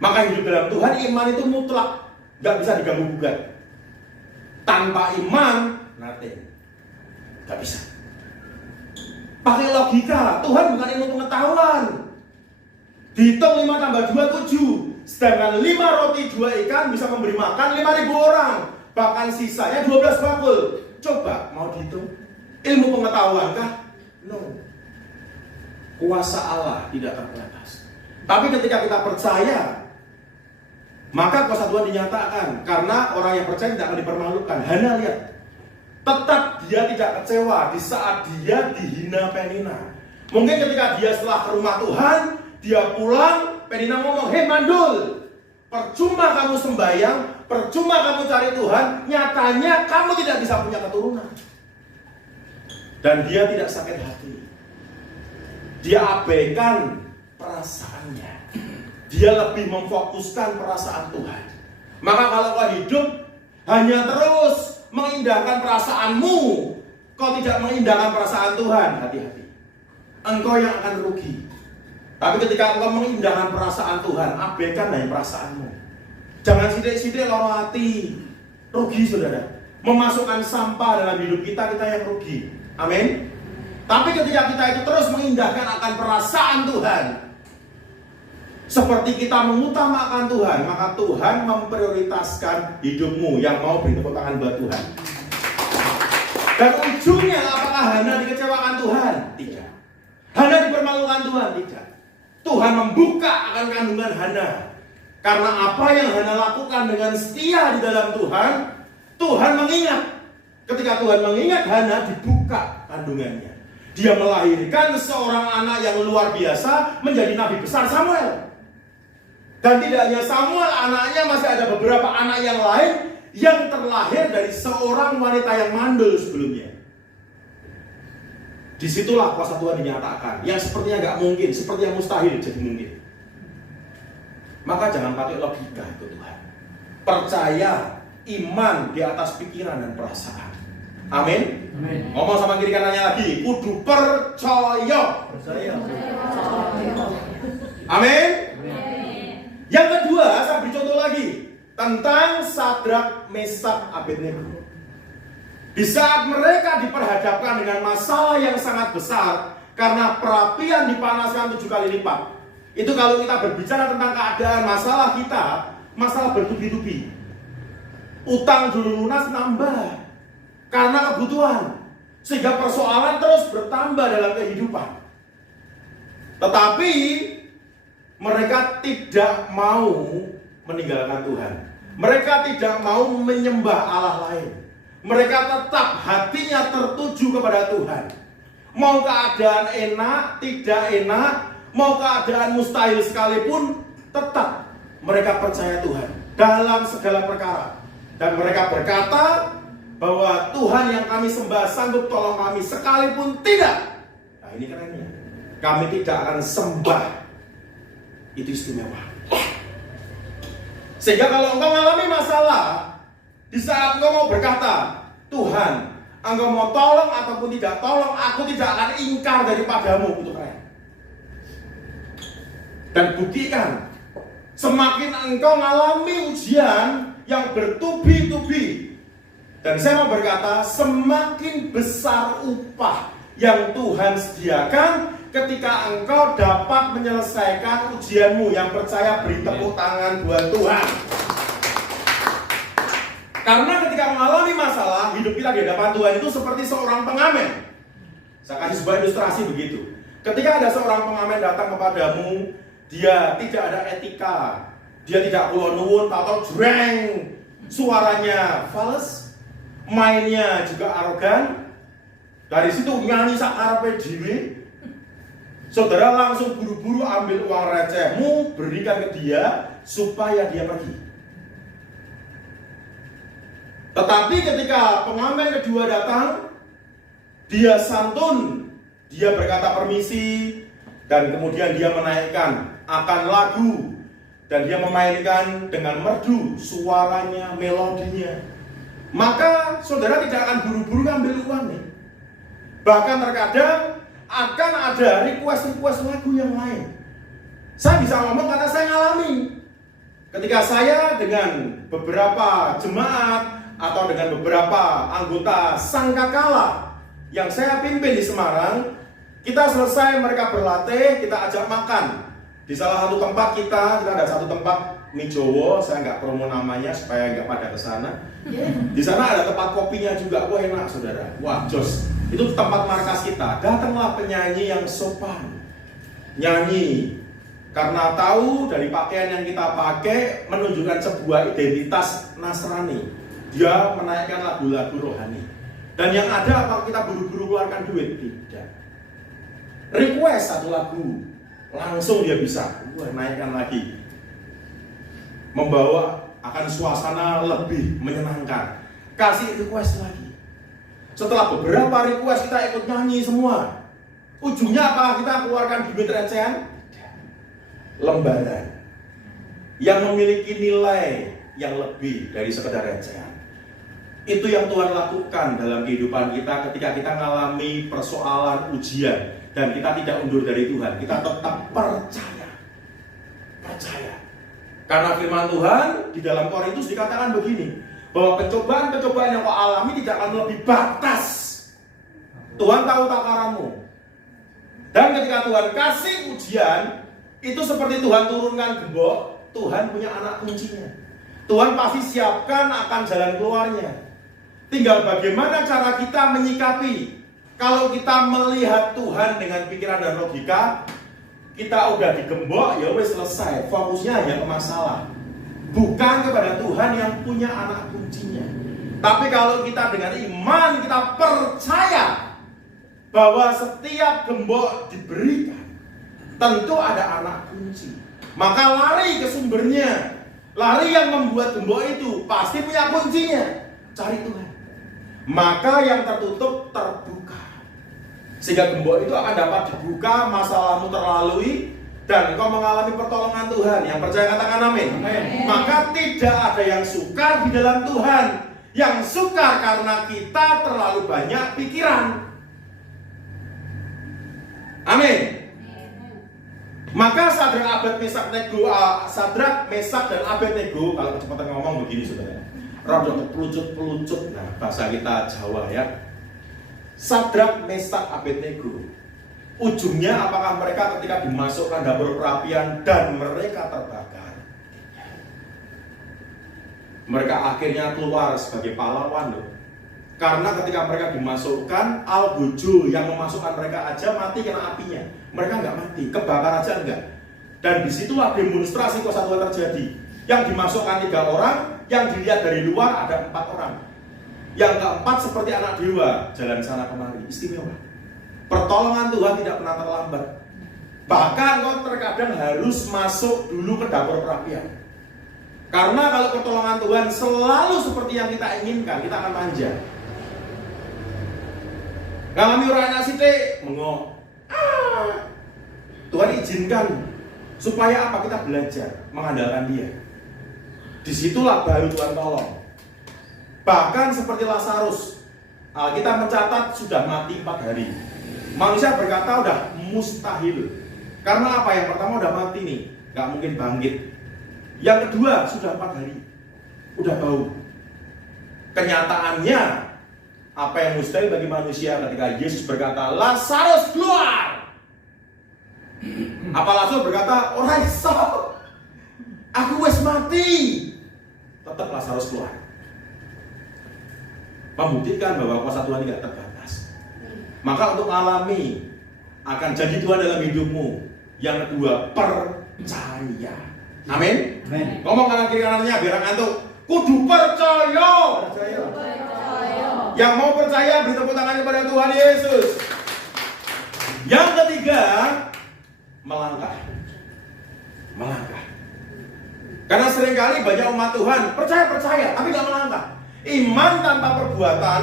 Maka hidup dalam Tuhan, iman itu mutlak, gak bisa diganggu gugat. Tanpa iman, nothing. Gak bisa. Pakai logika, Tuhan bukan ilmu pengetahuan. Dihitung 5 tambah 2, 7. Sedangkan 5 roti 2 ikan bisa memberi makan 5.000 orang. Bahkan sisanya 12 bakul. Coba, mau dihitung? Ilmu pengetahuan kah? No. Kuasa Allah tidak terbatas. Tapi ketika kita percaya, maka kuasa Tuhan dinyatakan. Karena orang yang percaya tidak akan dipermalukan. Hana lihat, tetap dia tidak kecewa di saat dia dihina Penina. Mungkin ketika dia setelah ke rumah Tuhan, dia pulang, Penina ngomong, "Hei mandul, percuma kamu sembahyang, percuma kamu cari Tuhan, nyatanya kamu tidak bisa punya keturunan." Dan dia tidak sakit hati. Dia abaikan perasaannya. Dia lebih memfokuskan perasaan Tuhan. Maka kalau kau hidup hanya terus mengindahkan perasaanmu, kau tidak mengindahkan perasaan Tuhan, hati-hati. Engkau yang akan rugi. Tapi ketika engkau mengindahkan perasaan Tuhan, abaikan dari perasaanmu. Jangan sidik-sidik loro hati. Rugi saudara. Memasukkan sampah dalam hidup kita, kita yang rugi. Amin. Tapi ketika kita itu terus mengindahkan akan perasaan Tuhan, seperti kita mengutamakan Tuhan, maka Tuhan memprioritaskan hidupmu yang mau beri tepuk tangan buat Tuhan. Dan ujungnya apakah Hana dikecewakan Tuhan? Tidak. Hana dipermalukan Tuhan? Tidak. Tuhan membuka akan kandungan Hana. Karena apa yang Hana lakukan dengan setia di dalam Tuhan, Tuhan mengingat. Ketika Tuhan mengingat, Hana dibuka kandungannya. Dia melahirkan seorang anak yang luar biasa menjadi nabi besar, Samuel. Dan tidak hanya Samuel, anaknya masih ada beberapa anak yang lain yang terlahir dari seorang wanita yang mandul sebelumnya. Disitulah kuasa Tuhan dinyatakan. Yang sepertinya nggak mungkin, seperti yang mustahil jadi mungkin. Maka jangan pakai logika itu Tuhan. Percaya, iman di atas pikiran dan perasaan. Amin. Amin. Ngomong sama kiri kanannya lagi, kudu percaya. Amin. Yang kedua, saya beri contoh lagi tentang Sadrak, Mesak, Abednego. Di saat mereka diperhadapkan dengan masalah yang sangat besar karena perapian dipanaskan 7 kali lipat. Itu kalau kita berbicara tentang keadaan masalah kita, masalah bertubi-tubi. Utang dulu lunas nambah karena kebutuhan, sehingga persoalan terus bertambah dalam kehidupan. Tetapi mereka tidak mau meninggalkan Tuhan. Mereka tidak mau menyembah Allah lain. Mereka tetap hatinya tertuju kepada Tuhan. Mau keadaan enak, tidak enak, mau keadaan mustahil sekalipun, tetap mereka percaya Tuhan dalam segala perkara. Dan mereka berkata bahwa Tuhan yang kami sembah sanggup tolong kami sekalipun tidak. Nah ini kerennya, kami tidak akan sembah. Itu istimewa. Sehingga kalau engkau mengalami masalah, di saat engkau mau berkata, Tuhan, engkau mau tolong ataupun tidak tolong, aku tidak akan ingkar daripadamu. Itu keren. Dan buktikan, semakin engkau mengalami ujian yang bertubi-tubi, dan saya mau berkata, semakin besar upah yang Tuhan sediakan ketika engkau dapat menyelesaikan ujianmu. Yang percaya beri tepuk tangan buat Tuhan. Karena ketika mengalami masalah, hidup kita di hadapan Tuhan itu seperti seorang pengamen. Saya kasih sebuah ilustrasi begitu. Ketika ada seorang pengamen datang kepadamu, dia tidak ada etika, dia tidak kula nuwun atau jreng, suaranya fals, mainnya juga arogan. Dari situ nyanyi sakarepe dhewe. Saudara langsung buru-buru ambil uang recehmu, berikan ke dia supaya dia pergi. Tetapi ketika pengamen kedua datang, dia santun, dia berkata permisi, Dan kemudian dia menaikkan akan lagu, dan dia memainkan dengan merdu suaranya, melodinya. Maka saudara tidak akan buru-buru ngambil uang nih. Bahkan terkadang akan ada request lagu yang lain. Saya bisa ngomong karena saya ngalami. Ketika saya dengan beberapa jemaat atau dengan beberapa anggota sangkakala yang saya pimpin di Semarang, kita selesai mereka berlatih, kita ajak makan. Di salah satu tempat kita ada satu tempat mie Jowo, saya nggak promo namanya supaya nggak pada ke sana. Di sana ada tempat kopinya juga, wah enak saudara, wah jos. Itu tempat markas kita. Datanglah penyanyi yang sopan, nyanyi karena tahu dari pakaian yang kita pakai menunjukkan sebuah identitas Nasrani. Dia menaikkan lagu-lagu rohani. Dan yang ada apa kita buru-buru keluarkan duit? Tidak. Request satu lagu, langsung dia bisa naikkan lagi, membawa akan suasana lebih menyenangkan. Kasih request lagi. Setelah beberapa request kita ikut nyanyi semua. Ujungnya apa? Kita keluarkan duit recehan, lembaran yang memiliki nilai yang lebih dari sekedar recehan. Itu yang Tuhan lakukan dalam kehidupan kita ketika kita mengalami persoalan ujian. Dan kita tidak undur dari Tuhan, kita tetap percaya. Karena firman Tuhan di dalam Korintus dikatakan begini, bahwa pencobaan-pencobaan yang kau alami tidak akan melebihi batas. Tuhan tahu takaranmu. Dan ketika Tuhan kasih ujian, itu seperti Tuhan turunkan gembok, Tuhan punya anak kuncinya. Tuhan pasti siapkan akan jalan keluarnya. Tinggal bagaimana cara kita menyikapi. Kalau kita melihat Tuhan dengan pikiran dan logika, kita udah digembok, ya wes selesai. Fokusnya hanya ke masalah, bukan kepada Tuhan yang punya anak kuncinya. Tapi kalau kita dengan iman, kita percaya bahwa setiap gembok diberikan, tentu ada anak kunci. Maka lari ke sumbernya. Lari yang membuat gembok itu pasti punya kuncinya. Cari Tuhan. Maka yang tertutup terbuka. Sehingga gembok itu akan dapat dibuka, masalahmu terlalui, dan engkau mengalami pertolongan Tuhan. Yang percaya katakan amin. Amin. Maka tidak ada yang sukar di dalam Tuhan. Yang sukar karena kita terlalu banyak pikiran. Amin. Maka Sadrak, Mesak, dan Abednego, kalau kecepatan ngomong begini saudara, rada pelucut. Nah, bahasa kita Jawa ya. Sadrak, Mesak, Abednego, ujungnya apakah mereka ketika dimasukkan dapur perapian dan mereka terbakar? Mereka akhirnya keluar sebagai pahlawan loh. Karena ketika mereka dimasukkan, Al-Bojo yang memasukkan mereka aja mati kena apinya. Mereka nggak mati, kebakar aja enggak. Dan disitulah demonstrasi kuasa Tuhan terjadi. Yang dimasukkan 3 orang, yang dilihat dari luar ada 4 orang. Yang keempat seperti anak dewa, jalan sana kemari, istimewa. Pertolongan Tuhan tidak pernah terlambat. Bahkan kau terkadang harus masuk dulu ke dapur perapian. Karena kalau pertolongan Tuhan selalu seperti yang kita inginkan, kita akan manja. Ngalami orang anak sidik, mengok. Tuhan izinkan supaya apa? Kita belajar mengandalkan Dia. Disitulah baru Tuhan tolong. Bahkan seperti Lazarus, kita mencatat sudah mati 4 hari. Manusia berkata udah mustahil. Karena apa? Yang pertama udah mati nih, nggak mungkin bangkit. Yang kedua sudah 4 hari, udah bau. Kenyataannya apa yang mustahil bagi manusia ketika Yesus berkata Lazarus keluar. Apa Lazarus berkata ora iso, aku wis mati. Tetap Lazarus keluar. Membuktikan bahwa kuasa Tuhan tidak terbatas. Maka untuk alami akan jadi Tuhan dalam hidupmu. Yang kedua, percaya. Amin. Ngomong kanan kiri kanannya biar ngantuk. Kudu percaya. Yang mau percaya beri tepuk tangan kepada Tuhan Yesus. Yang ketiga, melangkah. Karena seringkali banyak umat Tuhan percaya tapi nggak melangkah. Iman tanpa perbuatan.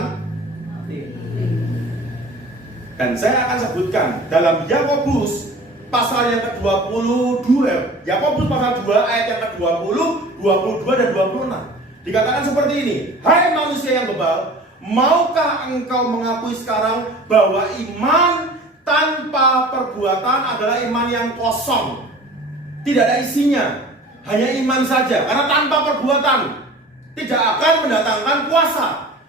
Dan saya akan sebutkan dalam Yakobus pasal yang ke-22, Yakobus pasal 2 ayat yang ke-20, 22 dan 26. Dikatakan seperti ini, hai manusia yang bebal, maukah engkau mengakui sekarang bahwa iman tanpa perbuatan adalah iman yang kosong, tidak ada isinya, hanya iman saja, karena tanpa perbuatan tidak akan mendatangkan kuasa,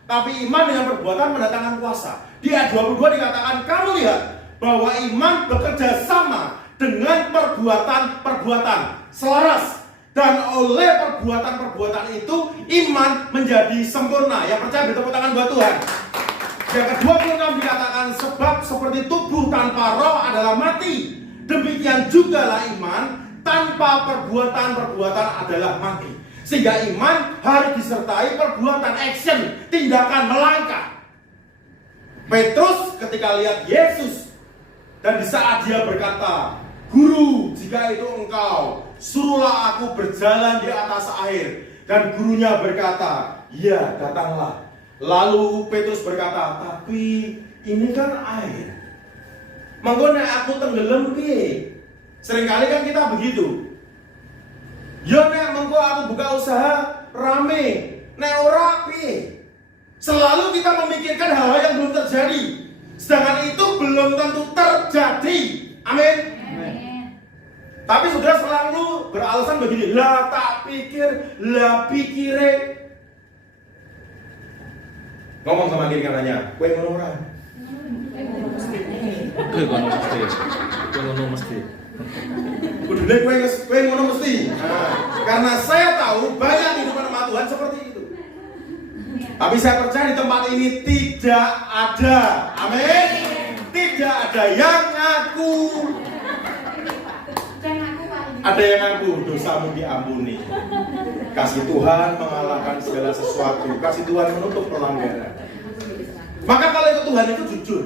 tapi iman dengan perbuatan mendatangkan kuasa. Di ayat 22 dikatakan, kamu lihat bahwa iman bekerja sama dengan perbuatan-perbuatan selaras, dan oleh perbuatan-perbuatan itu iman menjadi sempurna. Yang percaya bertepuk tangan buat Tuhan. Yang ke-26 dikatakan, sebab seperti tubuh tanpa roh adalah mati, demikian jugalah iman tanpa perbuatan-perbuatan adalah mati. Sehingga iman harus disertai perbuatan, action, tindakan, melangkah. Petrus ketika lihat Yesus, dan di saat dia berkata, Guru, jika itu engkau, suruhlah aku berjalan di atas air. Dan gurunya berkata, ya datanglah. Lalu Petrus berkata, tapi ini kan air, monggo nek aku tenggelam piye? Seringkali kan kita begitu. Ya nek monggo aku buka usaha rame, nek ora piye? Selalu kita memikirkan hal-hal yang belum terjadi, sedangkan itu belum tentu terjadi. Amin. Tapi saudara selalu beralasan begini, lah tak pikir, lah pikire. Ngomong sama kiri kanannya, kowe ngono ora? Kowe ngono mesti. Kudune kowe ngono mesti. Nah, karena saya tahu banyak hidupan umat Tuhan seperti itu. Tapi saya percaya di tempat ini tidak ada, amin. Tidak ada yang ngaku. Ada yang ngaku dosamu diampuni. Kasih Tuhan mengalahkan segala sesuatu. Kasih Tuhan menutup pelanggaran. Maka kalau itu Tuhan itu jujur.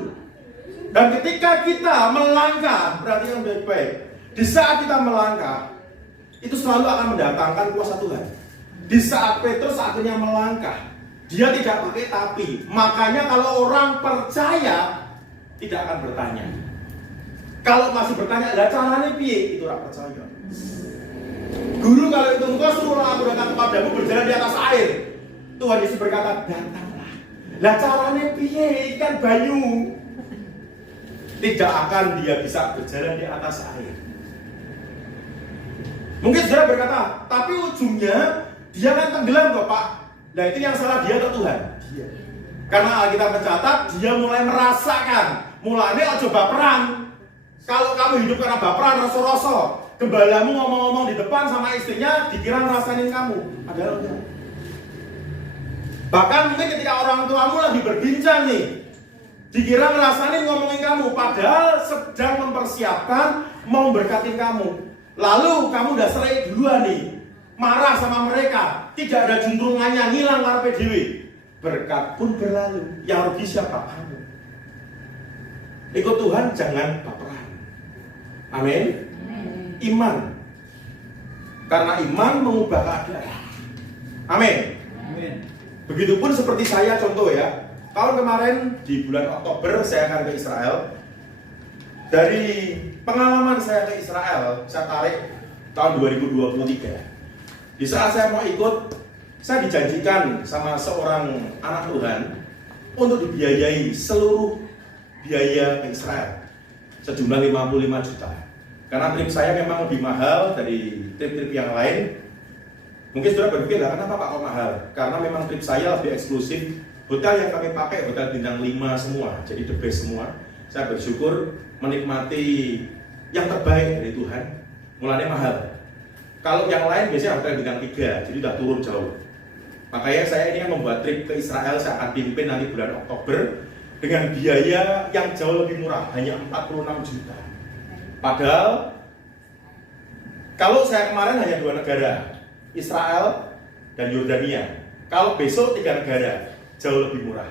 Dan ketika kita melangkah, perhatikan baik-baik. Di saat kita melangkah, itu selalu akan mendatangkan kuasa Tuhan. Di saat Petrus akhirnya melangkah, dia tidak pakai tapi. Makanya kalau orang percaya, tidak akan bertanya. Kalau masih bertanya, lah caranya piye? Itu orang percaya. Guru, kalau itu engkau suruhlah aku datang kepadamu berjalan di atas air. Tuhan Yesus berkata, datanglah. Lah caranya piye? Ikan banyu. Tidak akan dia bisa berjalan di atas air. Mungkin saudara berkata, tapi ujungnya dia kan tenggelam kok Pak. Nah itu yang salah dia atau Tuhan? Dia. Karena Alkitab mencatat dia mulai merasakan, mulanya ojo baperan. Kalau kamu hidup karena baperan, rasa-rasa, gembalamu ngomong-ngomong di depan sama istrinya, dikira ngerasain kamu. Padahal enggak. Bahkan mungkin ketika orang tuamu lagi berbincang nih, dikira ngerasain ngomongin kamu, padahal sedang mempersiapkan mau berkatin kamu. Lalu kamu udah serai duluan nih, marah sama mereka, tidak ada juntrungannya, ngilang karpe dewe. Berkat pun berlalu, yang rugi siapa? Kamu. Ikut Tuhan jangan baperan. Amin. Iman, karena iman mengubah keadaan. Amin. Begitupun seperti saya, contoh ya, tahun kemarin di bulan Oktober saya akan ke Israel. Dari pengalaman saya ke Israel, saya tarik tahun 2023. Di saat saya mau ikut, saya dijanjikan sama seorang anak Tuhan untuk dibiayai seluruh biaya ke Israel sejumlah 55 juta. Karena trip saya memang lebih mahal dari trip-trip yang lain. Mungkin sudah berpikir, lah kenapa Pak kok mahal? Karena memang trip saya lebih eksklusif. Hotel yang kami pakai hotel bintang 5 semua, jadi the best semua. Saya bersyukur menikmati yang terbaik dari Tuhan. Mulanya mahal. Kalau yang lain biasanya hotel bintang 3, jadi udah turun jauh. Makanya saya ini kan membuat trip ke Israel, saya akan pimpin nanti bulan Oktober dengan biaya yang jauh lebih murah, hanya 46 juta. Padahal kalau saya kemarin hanya 2 negara, Israel dan Yordania. Kalau besok 3 negara, jauh lebih murah,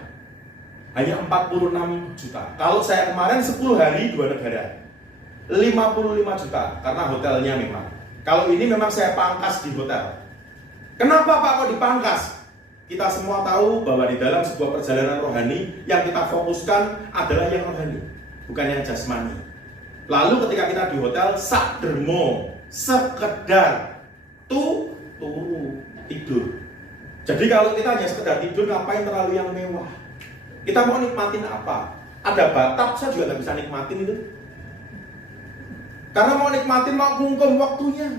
hanya 46 juta. Kalau saya kemarin 10 hari 2 negara, 55 juta karena hotelnya memang. Kalau ini memang saya pangkas di hotel. Kenapa Pak kok dipangkas? Kita semua tahu bahwa di dalam sebuah perjalanan rohani yang kita fokuskan adalah yang rohani, bukan yang jasmani. Lalu ketika kita di hotel, sak dermo, sekedar turu tidur. Jadi kalau kita hanya sekedar tidur, ngapain terlalu yang mewah? Kita mau nikmatin apa? Ada batap, saya juga nggak bisa nikmatin itu. Karena mau nikmatin, mau ngungkum waktunya.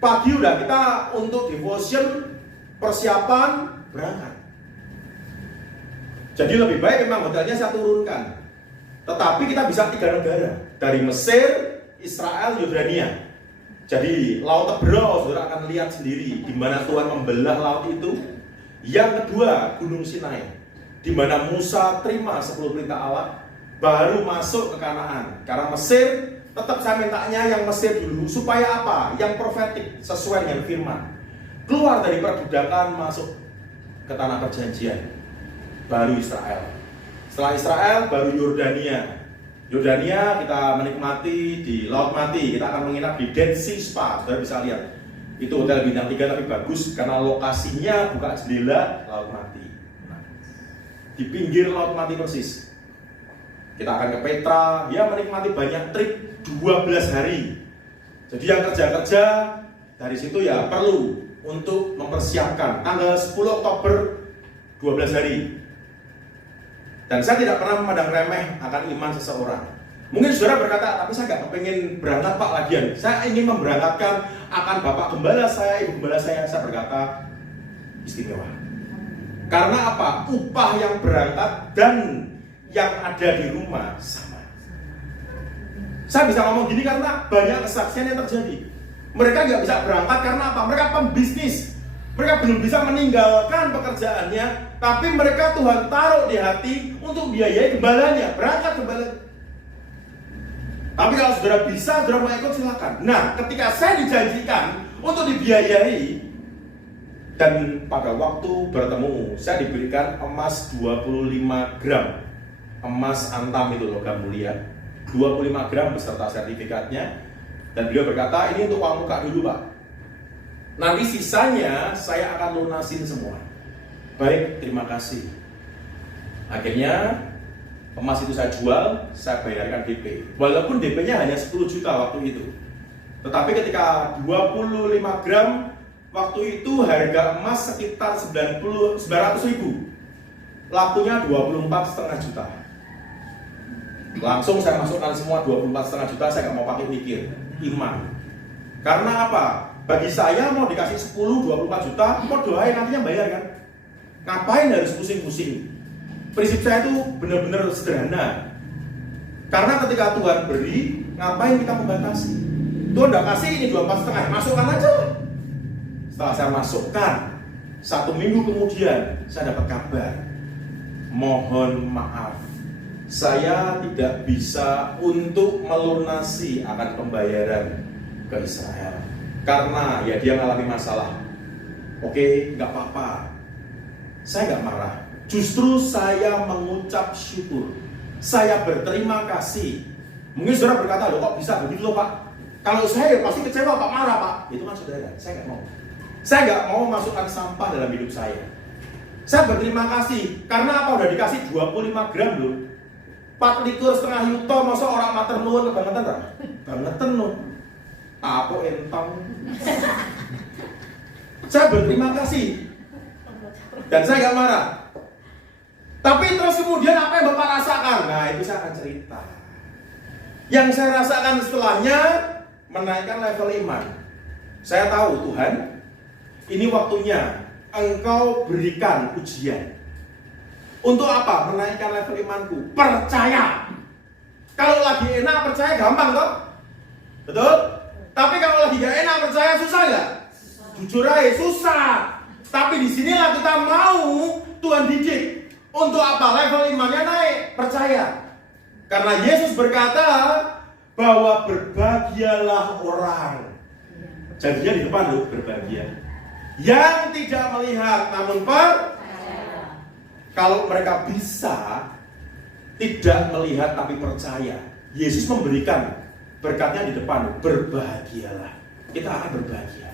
Pagi udah kita untuk devotion, persiapan, berangkat. Jadi lebih baik memang hotelnya saya turunkan. Tetapi kita bisa 3 negara. Dari Mesir, Israel, Yordania. Jadi laut Tebrau, saudara akan lihat sendiri di mana Tuhan membelah laut itu. Yang kedua, Gunung Sinai, di mana Musa terima 10 perintah Allah, baru masuk ke Kanaan. Karena Mesir, tetap saya mintanya yang Mesir dulu, supaya apa? Yang profetik, sesuai dengan firman. Keluar dari perbudakan, masuk ke tanah perjanjian. Baru Israel. Setelah Israel, baru Yordania. Yordania kita menikmati di Laut Mati. Kita akan menginap di Dead Sea Spa. Saudara bisa lihat. Itu hotel bintang 3 tapi bagus karena lokasinya buka jendela Laut Mati. Di pinggir Laut Mati persis. Kita akan ke Petra. Ya menikmati banyak trip 12 hari. Jadi yang kerja-kerja dari situ ya perlu untuk mempersiapkan tanggal 10 Oktober 12 hari. Dan saya tidak pernah memandang remeh akan iman seseorang. Mungkin saudara berkata, tapi saya nggak kepengen berangkat Pak lagian. Saya ingin memberangkatkan akan Bapak Gembala saya, Ibu Gembala saya berkata istimewa. Karena apa? Upah yang berangkat dan yang ada di rumah sama. Saya bisa ngomong gini karena banyak kesaksian yang terjadi. Mereka nggak bisa berangkat karena apa? Mereka pembisnis. Mereka belum bisa meninggalkan pekerjaannya, tapi mereka Tuhan taruh di hati untuk biayai gembalanya, berangkat gembala. Tapi kalau saudara bisa, saudara mau ikut silakan. Nah, ketika saya dijanjikan untuk dibiayai, dan pada waktu bertemu, saya diberikan emas 25 gram. Emas antam itu logam mulia. 25 gram beserta sertifikatnya. Dan beliau berkata, ini untuk uang muka dulu Pak. Nanti sisanya saya akan lunasin semua. Baik, terima kasih. Akhirnya emas itu saya jual, saya bayarkan DP. Walaupun DP-nya hanya 10 juta waktu itu. Tetapi ketika 25 gram, waktu itu harga emas sekitar 900 ribu. Lakunya 24,5 juta. Langsung saya masukkan semua 24,5 juta, saya nggak mau pakai mikir. Iman. Karena apa? Bagi saya mau dikasih 10-24 juta, mau doain nantinya bayar kan? Ngapain harus pusing-pusing? Prinsip saya itu benar-benar sederhana. Karena ketika Tuhan beri, ngapain kita membatasi? Tuhan udah kasih ini 24,5, masukkan aja. Setelah saya masukkan, 1 minggu kemudian saya dapat kabar. Mohon maaf, saya tidak bisa untuk melunasi akan pembayaran ke Israel. Karena ya dia mengalami masalah. Oke, nggak apa-apa. Saya nggak marah. Justru saya mengucap syukur. Saya berterima kasih. Mungkin saudara berkata, loh kok bisa begitu loh Pak? Kalau saya pasti kecewa Pak, marah Pak. Itu kan saudara, saya nggak mau. Saya nggak mau masukkan sampah dalam hidup saya. Saya berterima kasih. Karena apa? Udah dikasih 25 gram loh. 4,5 juta, masa orang mater nuwun kebangetan tak? Bangetan loh. Apa entong? Saya berterima kasih. Dan saya nggak marah. Tapi terus kemudian apa yang Bapak rasakan? Nah itu saya akan cerita. Yang saya rasakan setelahnya menaikkan level iman. Saya tahu Tuhan, ini waktunya Engkau berikan ujian. Untuk apa? Menaikkan level imanku. Percaya. Kalau lagi enak percaya gampang toh? Betul? Tapi kalau lagi gak enak percaya susah nggak? Jujur aja susah. Tapi disinilah kita mau Tuhan didik. Untuk apa? Level imannya naik. Percaya. Karena Yesus berkata bahwa berbahagialah orang. Jadinya di depan loh, berbahagia. Yang tidak melihat namun percaya. Kalau mereka bisa tidak melihat tapi percaya, Yesus memberikan berkatnya di depan, berbahagialah. Kita akan berbahagia.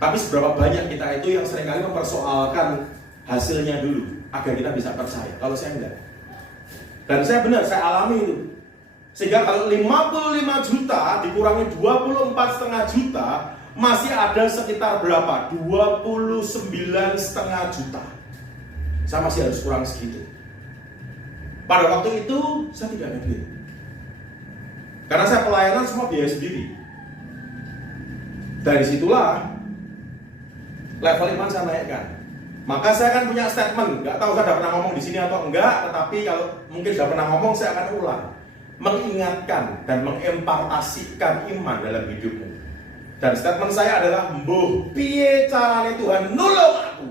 Tapi seberapa banyak kita itu yang seringkali mempersoalkan hasilnya dulu agar kita bisa percaya. Kalau saya enggak. Dan saya benar, saya alami itu. Sehingga kalau 55 juta dikurangi 24,5 juta, masih ada sekitar berapa? 29,5 juta. Saya masih harus kurang segitu. Pada waktu itu saya tidak ada duit. Karena saya pelayanan semua biaya sendiri. Dari situlah level iman saya naikkan. Maka saya akan punya statement. Nggak tahu saya sudah pernah ngomong di sini atau enggak, tetapi kalau mungkin sudah pernah ngomong, saya akan ulang. Mengingatkan dan mengempartasikan iman dalam hidupmu. Dan statement saya adalah, mbuh piye carane Tuhan nulung aku,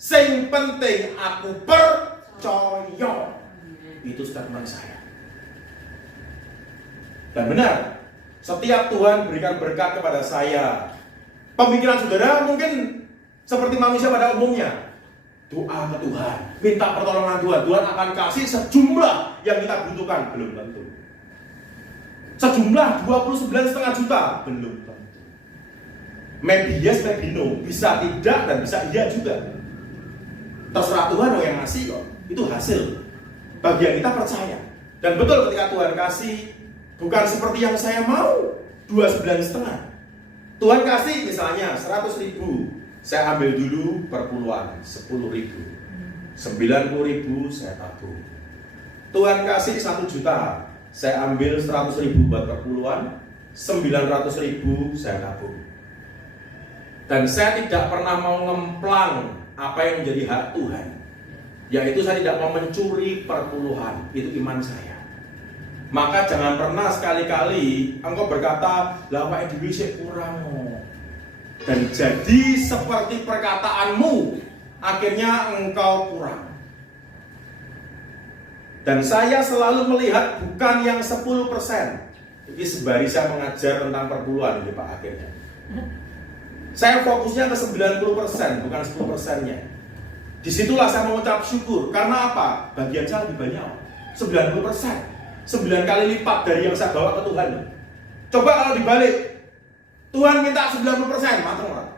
sing penting aku percaya. Itu statement saya. Dan benar, setiap Tuhan berikan berkat kepada saya. Pemikiran saudara mungkin seperti manusia pada umumnya. Doa ke Tuhan, minta pertolongan Tuhan, Tuhan akan kasih sejumlah yang kita butuhkan. Belum tentu. Sejumlah 29,5 juta. Belum tentu. Maybe yes, maybe no. Bisa tidak dan bisa iya juga. Terserah Tuhan yang ngasih kok. Itu hasil. Bagian kita percaya. Dan betul ketika Tuhan kasih, bukan seperti yang saya mau, 29,5. Tuhan kasih misalnya 100.000. Saya ambil dulu perpuluhan 10.000, 90.000 saya tabung. Tuhan kasih 1 juta, saya ambil 100.000 buat perpuluhan, 900.000 saya tabung. Dan saya tidak pernah mau ngemplang apa yang menjadi hak Tuhan, yaitu saya tidak mau mencuri perpuluhan. Itu iman saya. Maka jangan pernah sekali-kali engkau berkata, lah Pak Edwi saya kurang. Dan jadi seperti perkataanmu, akhirnya engkau kurang. Dan saya selalu melihat bukan yang 10%. Ini sembari saya mengajar tentang perpuluhan ini Pak akhirnya. Saya fokusnya ke 90%, bukan 10%-nya. Disitulah saya mengucap syukur. Karena apa? Bagian saya lebih banyak. 90%. 9 kali lipat dari yang saya bawa ke Tuhan. Coba kalau dibalik, Tuhan minta 90%, mateng orang.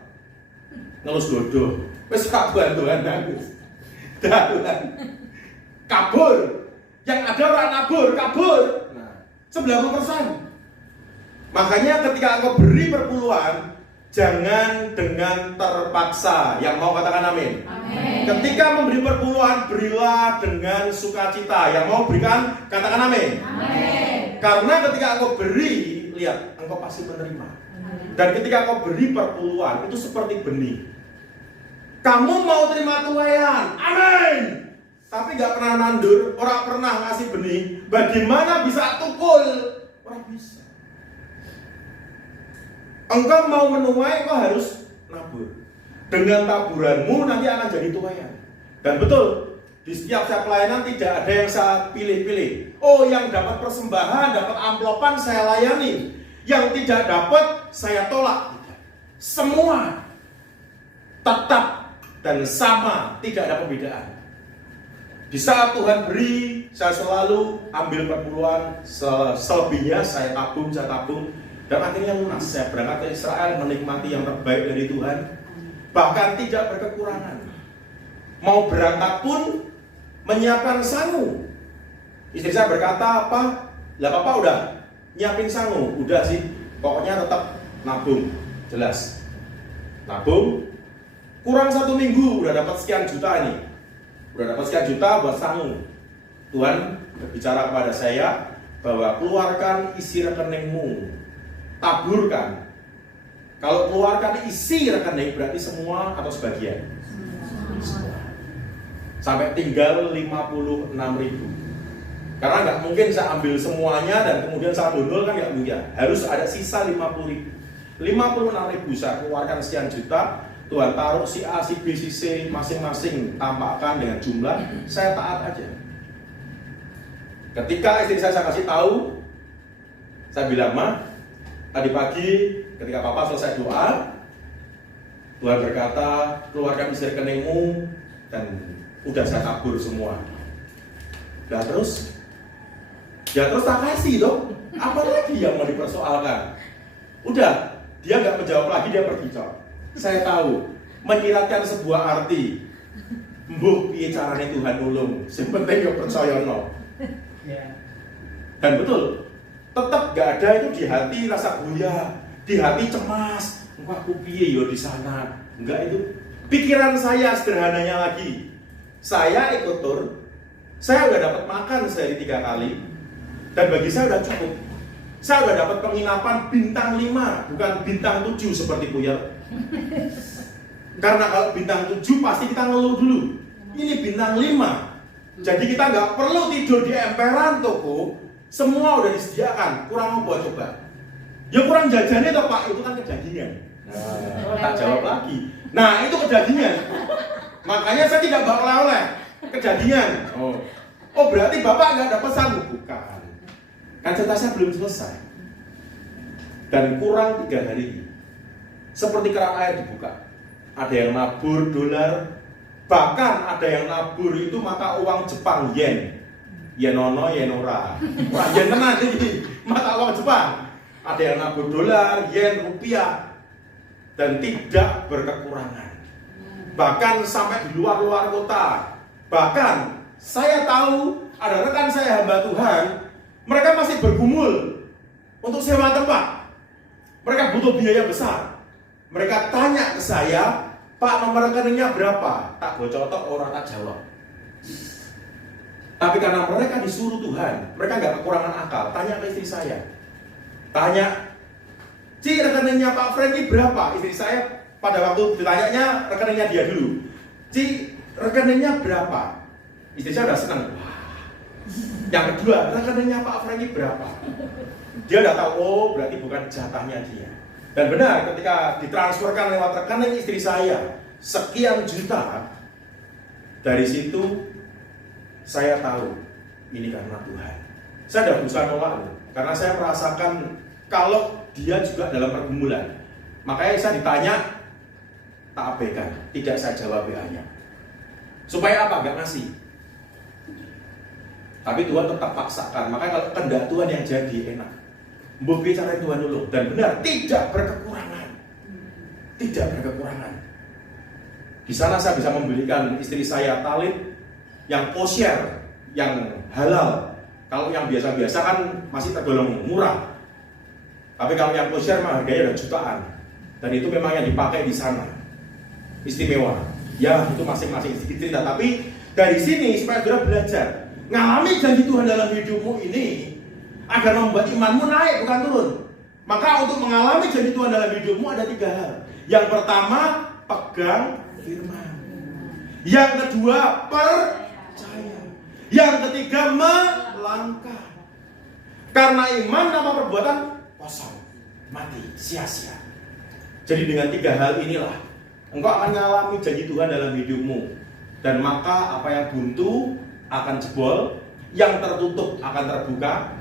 Ngelus dodo, wes kabuan Tuhan bagus. Tuhan kabur, yang ada orang nabur, kabur. Nah, 90%. Makanya ketika engkau beri perpuluhan, jangan dengan terpaksa. Yang mau katakan amin. Amin. Ketika memberi perpuluhan, berilah dengan sukacita. Yang mau berikan, katakan amin. Amin. Karena ketika engkau beri, lihat, engkau pasti menerima. Dan ketika kau beri perpuluhan, itu seperti benih. Kamu mau terima tuaian, amin. Tapi gak pernah nandur, orang pernah ngasih benih. Bagaimana bisa tukul? Orang bisa. Engkau mau menuai, kau harus nabur. Dengan taburanmu nanti akan jadi tuaian. Dan betul, di setiap saya pelayanan tidak ada yang saya pilih-pilih. Oh, yang dapat persembahan, dapat amplopan saya layani. Yang tidak dapat saya tolak. Semua tetap dan sama, tidak ada perbedaan. Di saat Tuhan beri, saya selalu ambil perpuluhan, selebihnya saya tabung. Dan akhirnya lunas. Saya berangkat ke Israel menikmati yang terbaik dari Tuhan, bahkan tidak berkekurangan. Mau berangkat pun menyiapkan sangu. Istri saya berkata, apa? Lah Papa udah nyiapin sangu, udah sih, pokoknya tetap nabung, jelas. Nabung, kurang 1 minggu udah dapat sekian juta ini, udah dapat sekian juta buat sangu. Tuhan berbicara kepada saya bahwa keluarkan isi rekeningmu, taburkan. Kalau keluarkan isi rekening berarti semua atau sebagian, sampai tinggal 56.000. Karena nggak mungkin saya ambil semuanya dan kemudian saya dodol, kan nggak mungkin. Harus ada sisa 50.000. 56.000 saya keluarkan sekian juta. Tuhan taruh si A, si B, si C masing-masing tampakkan dengan jumlah. Saya taat aja. Ketika istri saya kasih tahu, saya bilang, Ma, tadi pagi ketika Papa selesai doa, Tuhan berkata, keluarkan isi rekeningmu, dan udah saya tabur semua. Nah terus tak kasih dong. Apa lagi yang mau dipersoalkan? Udah, dia nggak menjawab lagi, dia pergi cok. Saya tahu, menyiratkan sebuah arti. Mbuh piye carane Tuhan nulung. Sing penting yo percaya no. Dan betul, tetap gak ada itu di hati rasa goyah, di hati cemas. Wah, aku piye yo di sana. Enggak, itu pikiran saya sederhananya lagi. Saya ikut tur, saya udah dapat makan sehari 3 kali, dan bagi saya udah cukup. Saya udah dapat penginapan bintang 5, bukan bintang 7 seperti Puyel. Karena kalau bintang 7 pasti kita ngeluh dulu. Ini bintang 5. Jadi kita nggak perlu tidur di emperan toko, semua udah disediakan. Kurang apa coba? Ya kurang jajannya toh Pak, itu kan kejadian. Tak jawab lagi. Nah itu kejadian. Makanya saya tidak bawa oleh-oleh. Kejadian. Oh berarti Bapak nggak ada pesan? Bukan. Kan cerita saya belum selesai. Dan kurang 3 hari, seperti keran air dibuka. Ada yang nabur dolar, bahkan ada yang nabur itu mata uang Jepang yen. Yenono, yenora. Wah, yen tenan iki, mata uang Jepang. Ada yang nabur dolar, yen, rupiah, dan tidak berkekurangan. Bahkan sampai di luar-luar kota. Bahkan saya tahu ada rekan saya hamba Tuhan, mereka masih bergumul untuk sewa tempat. Mereka butuh biaya besar. Mereka tanya ke saya, Pak, nomor rekeningnya berapa? Tak bocotok, orang tak jawab. Tapi karena mereka disuruh Tuhan, mereka nggak kekurangan akal. Tanya ke istri saya. Tanya, Ci, rekeningnya Pak Franky berapa? Istri saya pada waktu ditanyanya, rekeningnya dia dulu. Ci, rekeningnya berapa? Istri saya udah senang. Yang kedua, rekeningnya Pak Franky berapa? Dia udah tahu, oh berarti bukan jatahnya dia. Dan benar, ketika ditransferkan lewat rekening istri saya sekian juta, dari situ saya tahu ini karena Tuhan. Saya udah berusaha nolak, karena saya merasakan kalau dia juga dalam pergumulan. Makanya saya ditanya, tak abaikan, tidak saya jawab WA-nya. Supaya apa? Gak ngasih. Tapi Tuhan tetap paksakan. Makanya kalau kehendak Tuhan yang jadi enak. Mbok bicara Tuhan dulu. Dan benar, tidak berkekurangan. Tidak berkekurangan. Di sana saya bisa membelikan istri saya talit yang kosher, yang halal. Kalau yang biasa-biasa kan masih tergolong murah. Tapi kalau yang kosher mah harganya udah jutaan. Dan itu memang yang dipakai di sana. Istimewa. Ya, itu masing-masing sedikit cerita. Tapi dari sini supaya saudara belajar ngalami janji Tuhan dalam hidupmu ini agar membuat imanmu naik bukan turun. Maka untuk mengalami janji Tuhan dalam hidupmu ada 3 hal. Yang pertama, pegang firman. Yang kedua, percaya. Yang ketiga, melangkah. Karena iman tanpa perbuatan kosong, mati, sia-sia. Jadi dengan 3 hal inilah engkau akan mengalami janji Tuhan dalam hidupmu. Dan maka apa yang buntu akan jebol, yang tertutup akan terbuka,